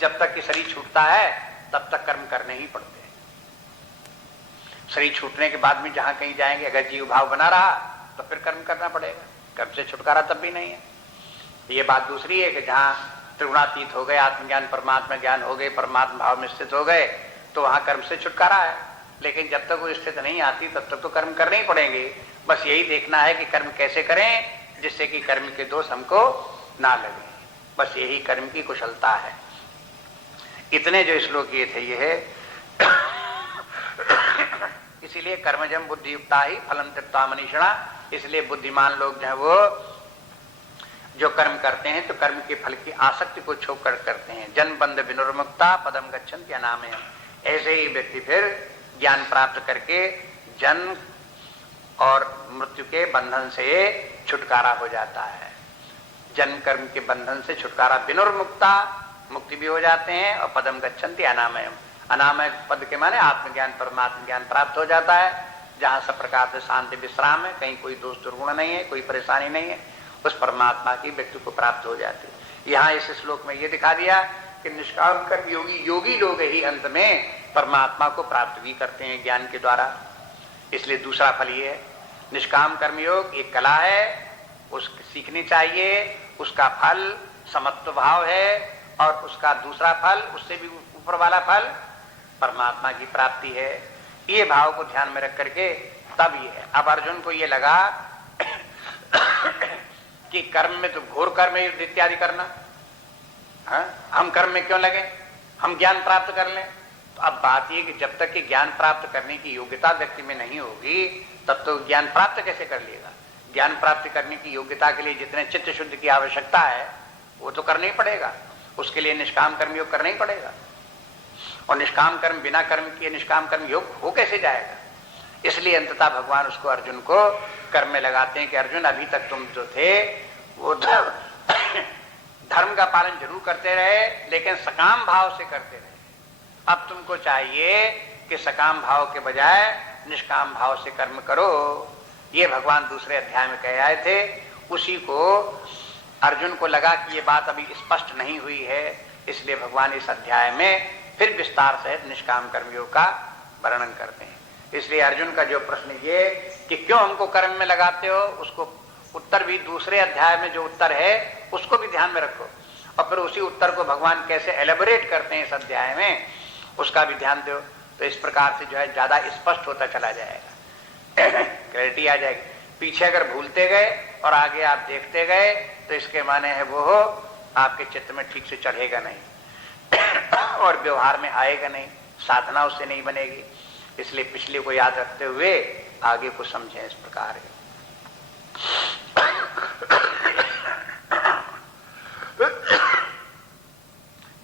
जब तक कि शरीर छूटता है तब तक कर्म करने ही पड़ते हैं। शरीर छूटने के बाद में जहां कहीं जाएंगे, अगर जीव भाव बना रहा तो फिर कर्म करना पड़ेगा, कर्म से छुटकारा तब भी नहीं है। ये बात दूसरी है कि जहां त्रिगुणातीत हो गए, आत्मज्ञान परमात्मा ज्ञान हो गए, परमात्मा भाव में स्थित हो गए, तो वहां कर्म से छुटकारा है। लेकिन जब तक वो स्थित नहीं आती तब तक तो कर्म करने ही पड़ेंगे। बस यही देखना है कि कर्म कैसे करें जिससे कि कर्म के दोष हमको ना लगे, बस यही कर्म की कुशलता है। इतने जो श्लोक ये थे, ये है इसीलिए कर्मजम बुद्धियुक्ता ही फलम त्यक्त्वा मनीषिणा। इसलिए बुद्धिमान लोग जो है वो जो कर्म करते हैं तो कर्म के फल की आसक्ति को छोड़कर करते हैं। जन बंध विनुर्मुक्ता पदम गच्छन्ति अनामयम्। ऐसे ही व्यक्ति फिर ज्ञान प्राप्त करके जन्म और मृत्यु के बंधन से छुटकारा हो जाता है। जन्म कर्म के बंधन से छुटकारा, विनुर्मुक्ता मुक्ति भी हो जाते हैं, और पदम गच्छन्ति अनामयम्। अनामय पद के माने आत्मज्ञान परमात्म ज्ञान प्राप्त हो जाता है, जहां सब प्रकार से शांति विश्राम है, कहीं कोई दोष दुर्गुण नहीं है, कोई परेशानी नहीं है, उस परमात्मा की व्यक्ति को प्राप्त हो जाती है। यहाँ इस श्लोक में ये दिखा दिया कि निष्काम कर्म योगी लोग ही अंत में परमात्मा को प्राप्त भी करते हैं ज्ञान के द्वारा। इसलिए दूसरा फल ये है, निष्काम कर्मयोग एक कला है, उसको सीखनी चाहिए, उसका फल समत्व भाव है, और उसका दूसरा फल, उससे भी ऊपर वाला फल परमात्मा की प्राप्ति है। ये भाव को ध्यान में रख करके तब ये है। अब अर्जुन को ये लगा कि कर्म में तो घोर कर्म युद्ध इत्यादि करना, हम कर्म में क्यों लगे, हम ज्ञान प्राप्त कर लें। तो अब बात ये कि जब तक कि ज्ञान प्राप्त करने की योग्यता व्यक्ति में नहीं होगी तब तो ज्ञान प्राप्त कैसे कर लेगा। ज्ञान प्राप्त करने की योग्यता के लिए जितने चित्त शुद्ध की आवश्यकता है वो तो करना ही पड़ेगा, उसके लिए निष्काम कर्म योग करना ही पड़ेगा। और निष्काम कर्म बिना कर्म किए निष्काम कर्म योग हो कैसे जाएगा। इसलिए अंततः भगवान उसको, अर्जुन को कर्म में लगाते हैं कि अर्जुन अभी तक तुम जो थे वो धर्म का पालन जरूर करते रहे, लेकिन सकाम भाव से करते रहे। अब तुमको चाहिए कि सकाम भाव के बजाय निष्काम भाव से कर्म करो। ये भगवान दूसरे अध्याय में कह आए थे। उसी को अर्जुन को लगा कि ये बात अभी स्पष्ट नहीं हुई है, इसलिए भगवान इस अध्याय में फिर विस्तार सहित निष्काम कर्मयोग का वर्णन करते हैं। इसलिए अर्जुन का जो प्रश्न ये कि क्यों हमको कर्म में लगाते हो, उसको उत्तर भी दूसरे अध्याय में जो उत्तर है उसको भी ध्यान में रखो, और फिर उसी उत्तर को भगवान कैसे एलेबोरेट करते हैं इस अध्याय में उसका भी ध्यान दो। तो इस प्रकार से जो है ज्यादा स्पष्ट होता चला जाएगा, क्लैरिटी आ जाएगी। पीछे अगर भूलते गए और आगे आप देखते गए तो इसके माने है वो आपके चित्त में ठीक से चढ़ेगा नहीं और व्यवहार में आएगा नहीं, साधना उससे नहीं बनेगी। इसलिए पिछले को याद रखते हुए आगे को समझें इस प्रकार है।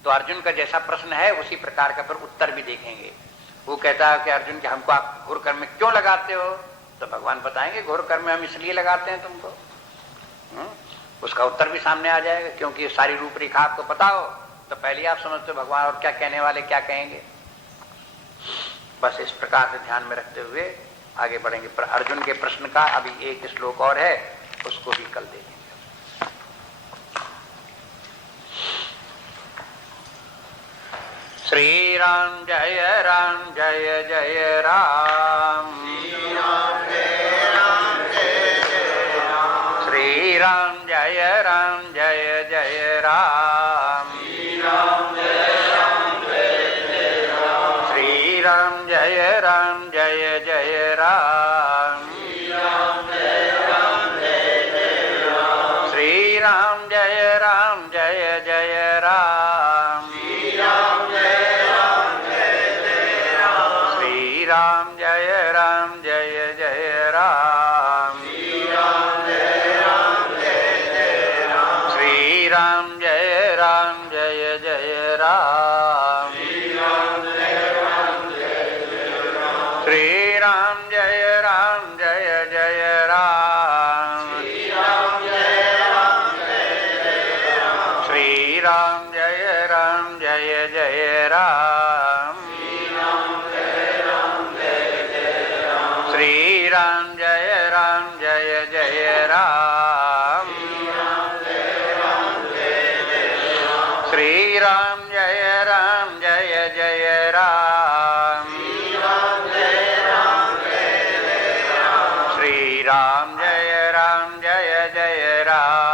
तो अर्जुन का जैसा प्रश्न है उसी प्रकार का फिर उत्तर भी देखेंगे। वो कहता है कि अर्जुन के हमको आप घोर कर्म में क्यों लगाते हो, तो भगवान बताएंगे घोर कर्म में हम इसलिए लगाते हैं तुमको। उसका उत्तर भी सामने आ जाएगा, क्योंकि ये सारी रूपरेखा आपको पता हो तो पहले आप समझते हो भगवान और क्या कहने वाले क्या कहेंगे। बस इस प्रकार से ध्यान में रखते हुए आगे बढ़ेंगे। पर अर्जुन के प्रश्न का अभी एक श्लोक और है, उसको भी कल देखेंगे। श्री राम जय जय राम। श्री राम जय जय राम। श्री राम जय जय राम। श्री राम जय जय राम। श्री राम जय जय राम। श्री राम जय जय राम। श्री राम जय जय राम। श्री राम जय जय राम। श्री राम जय जय राम। श्री राम जय जय राम। श्री राम जय जय राम।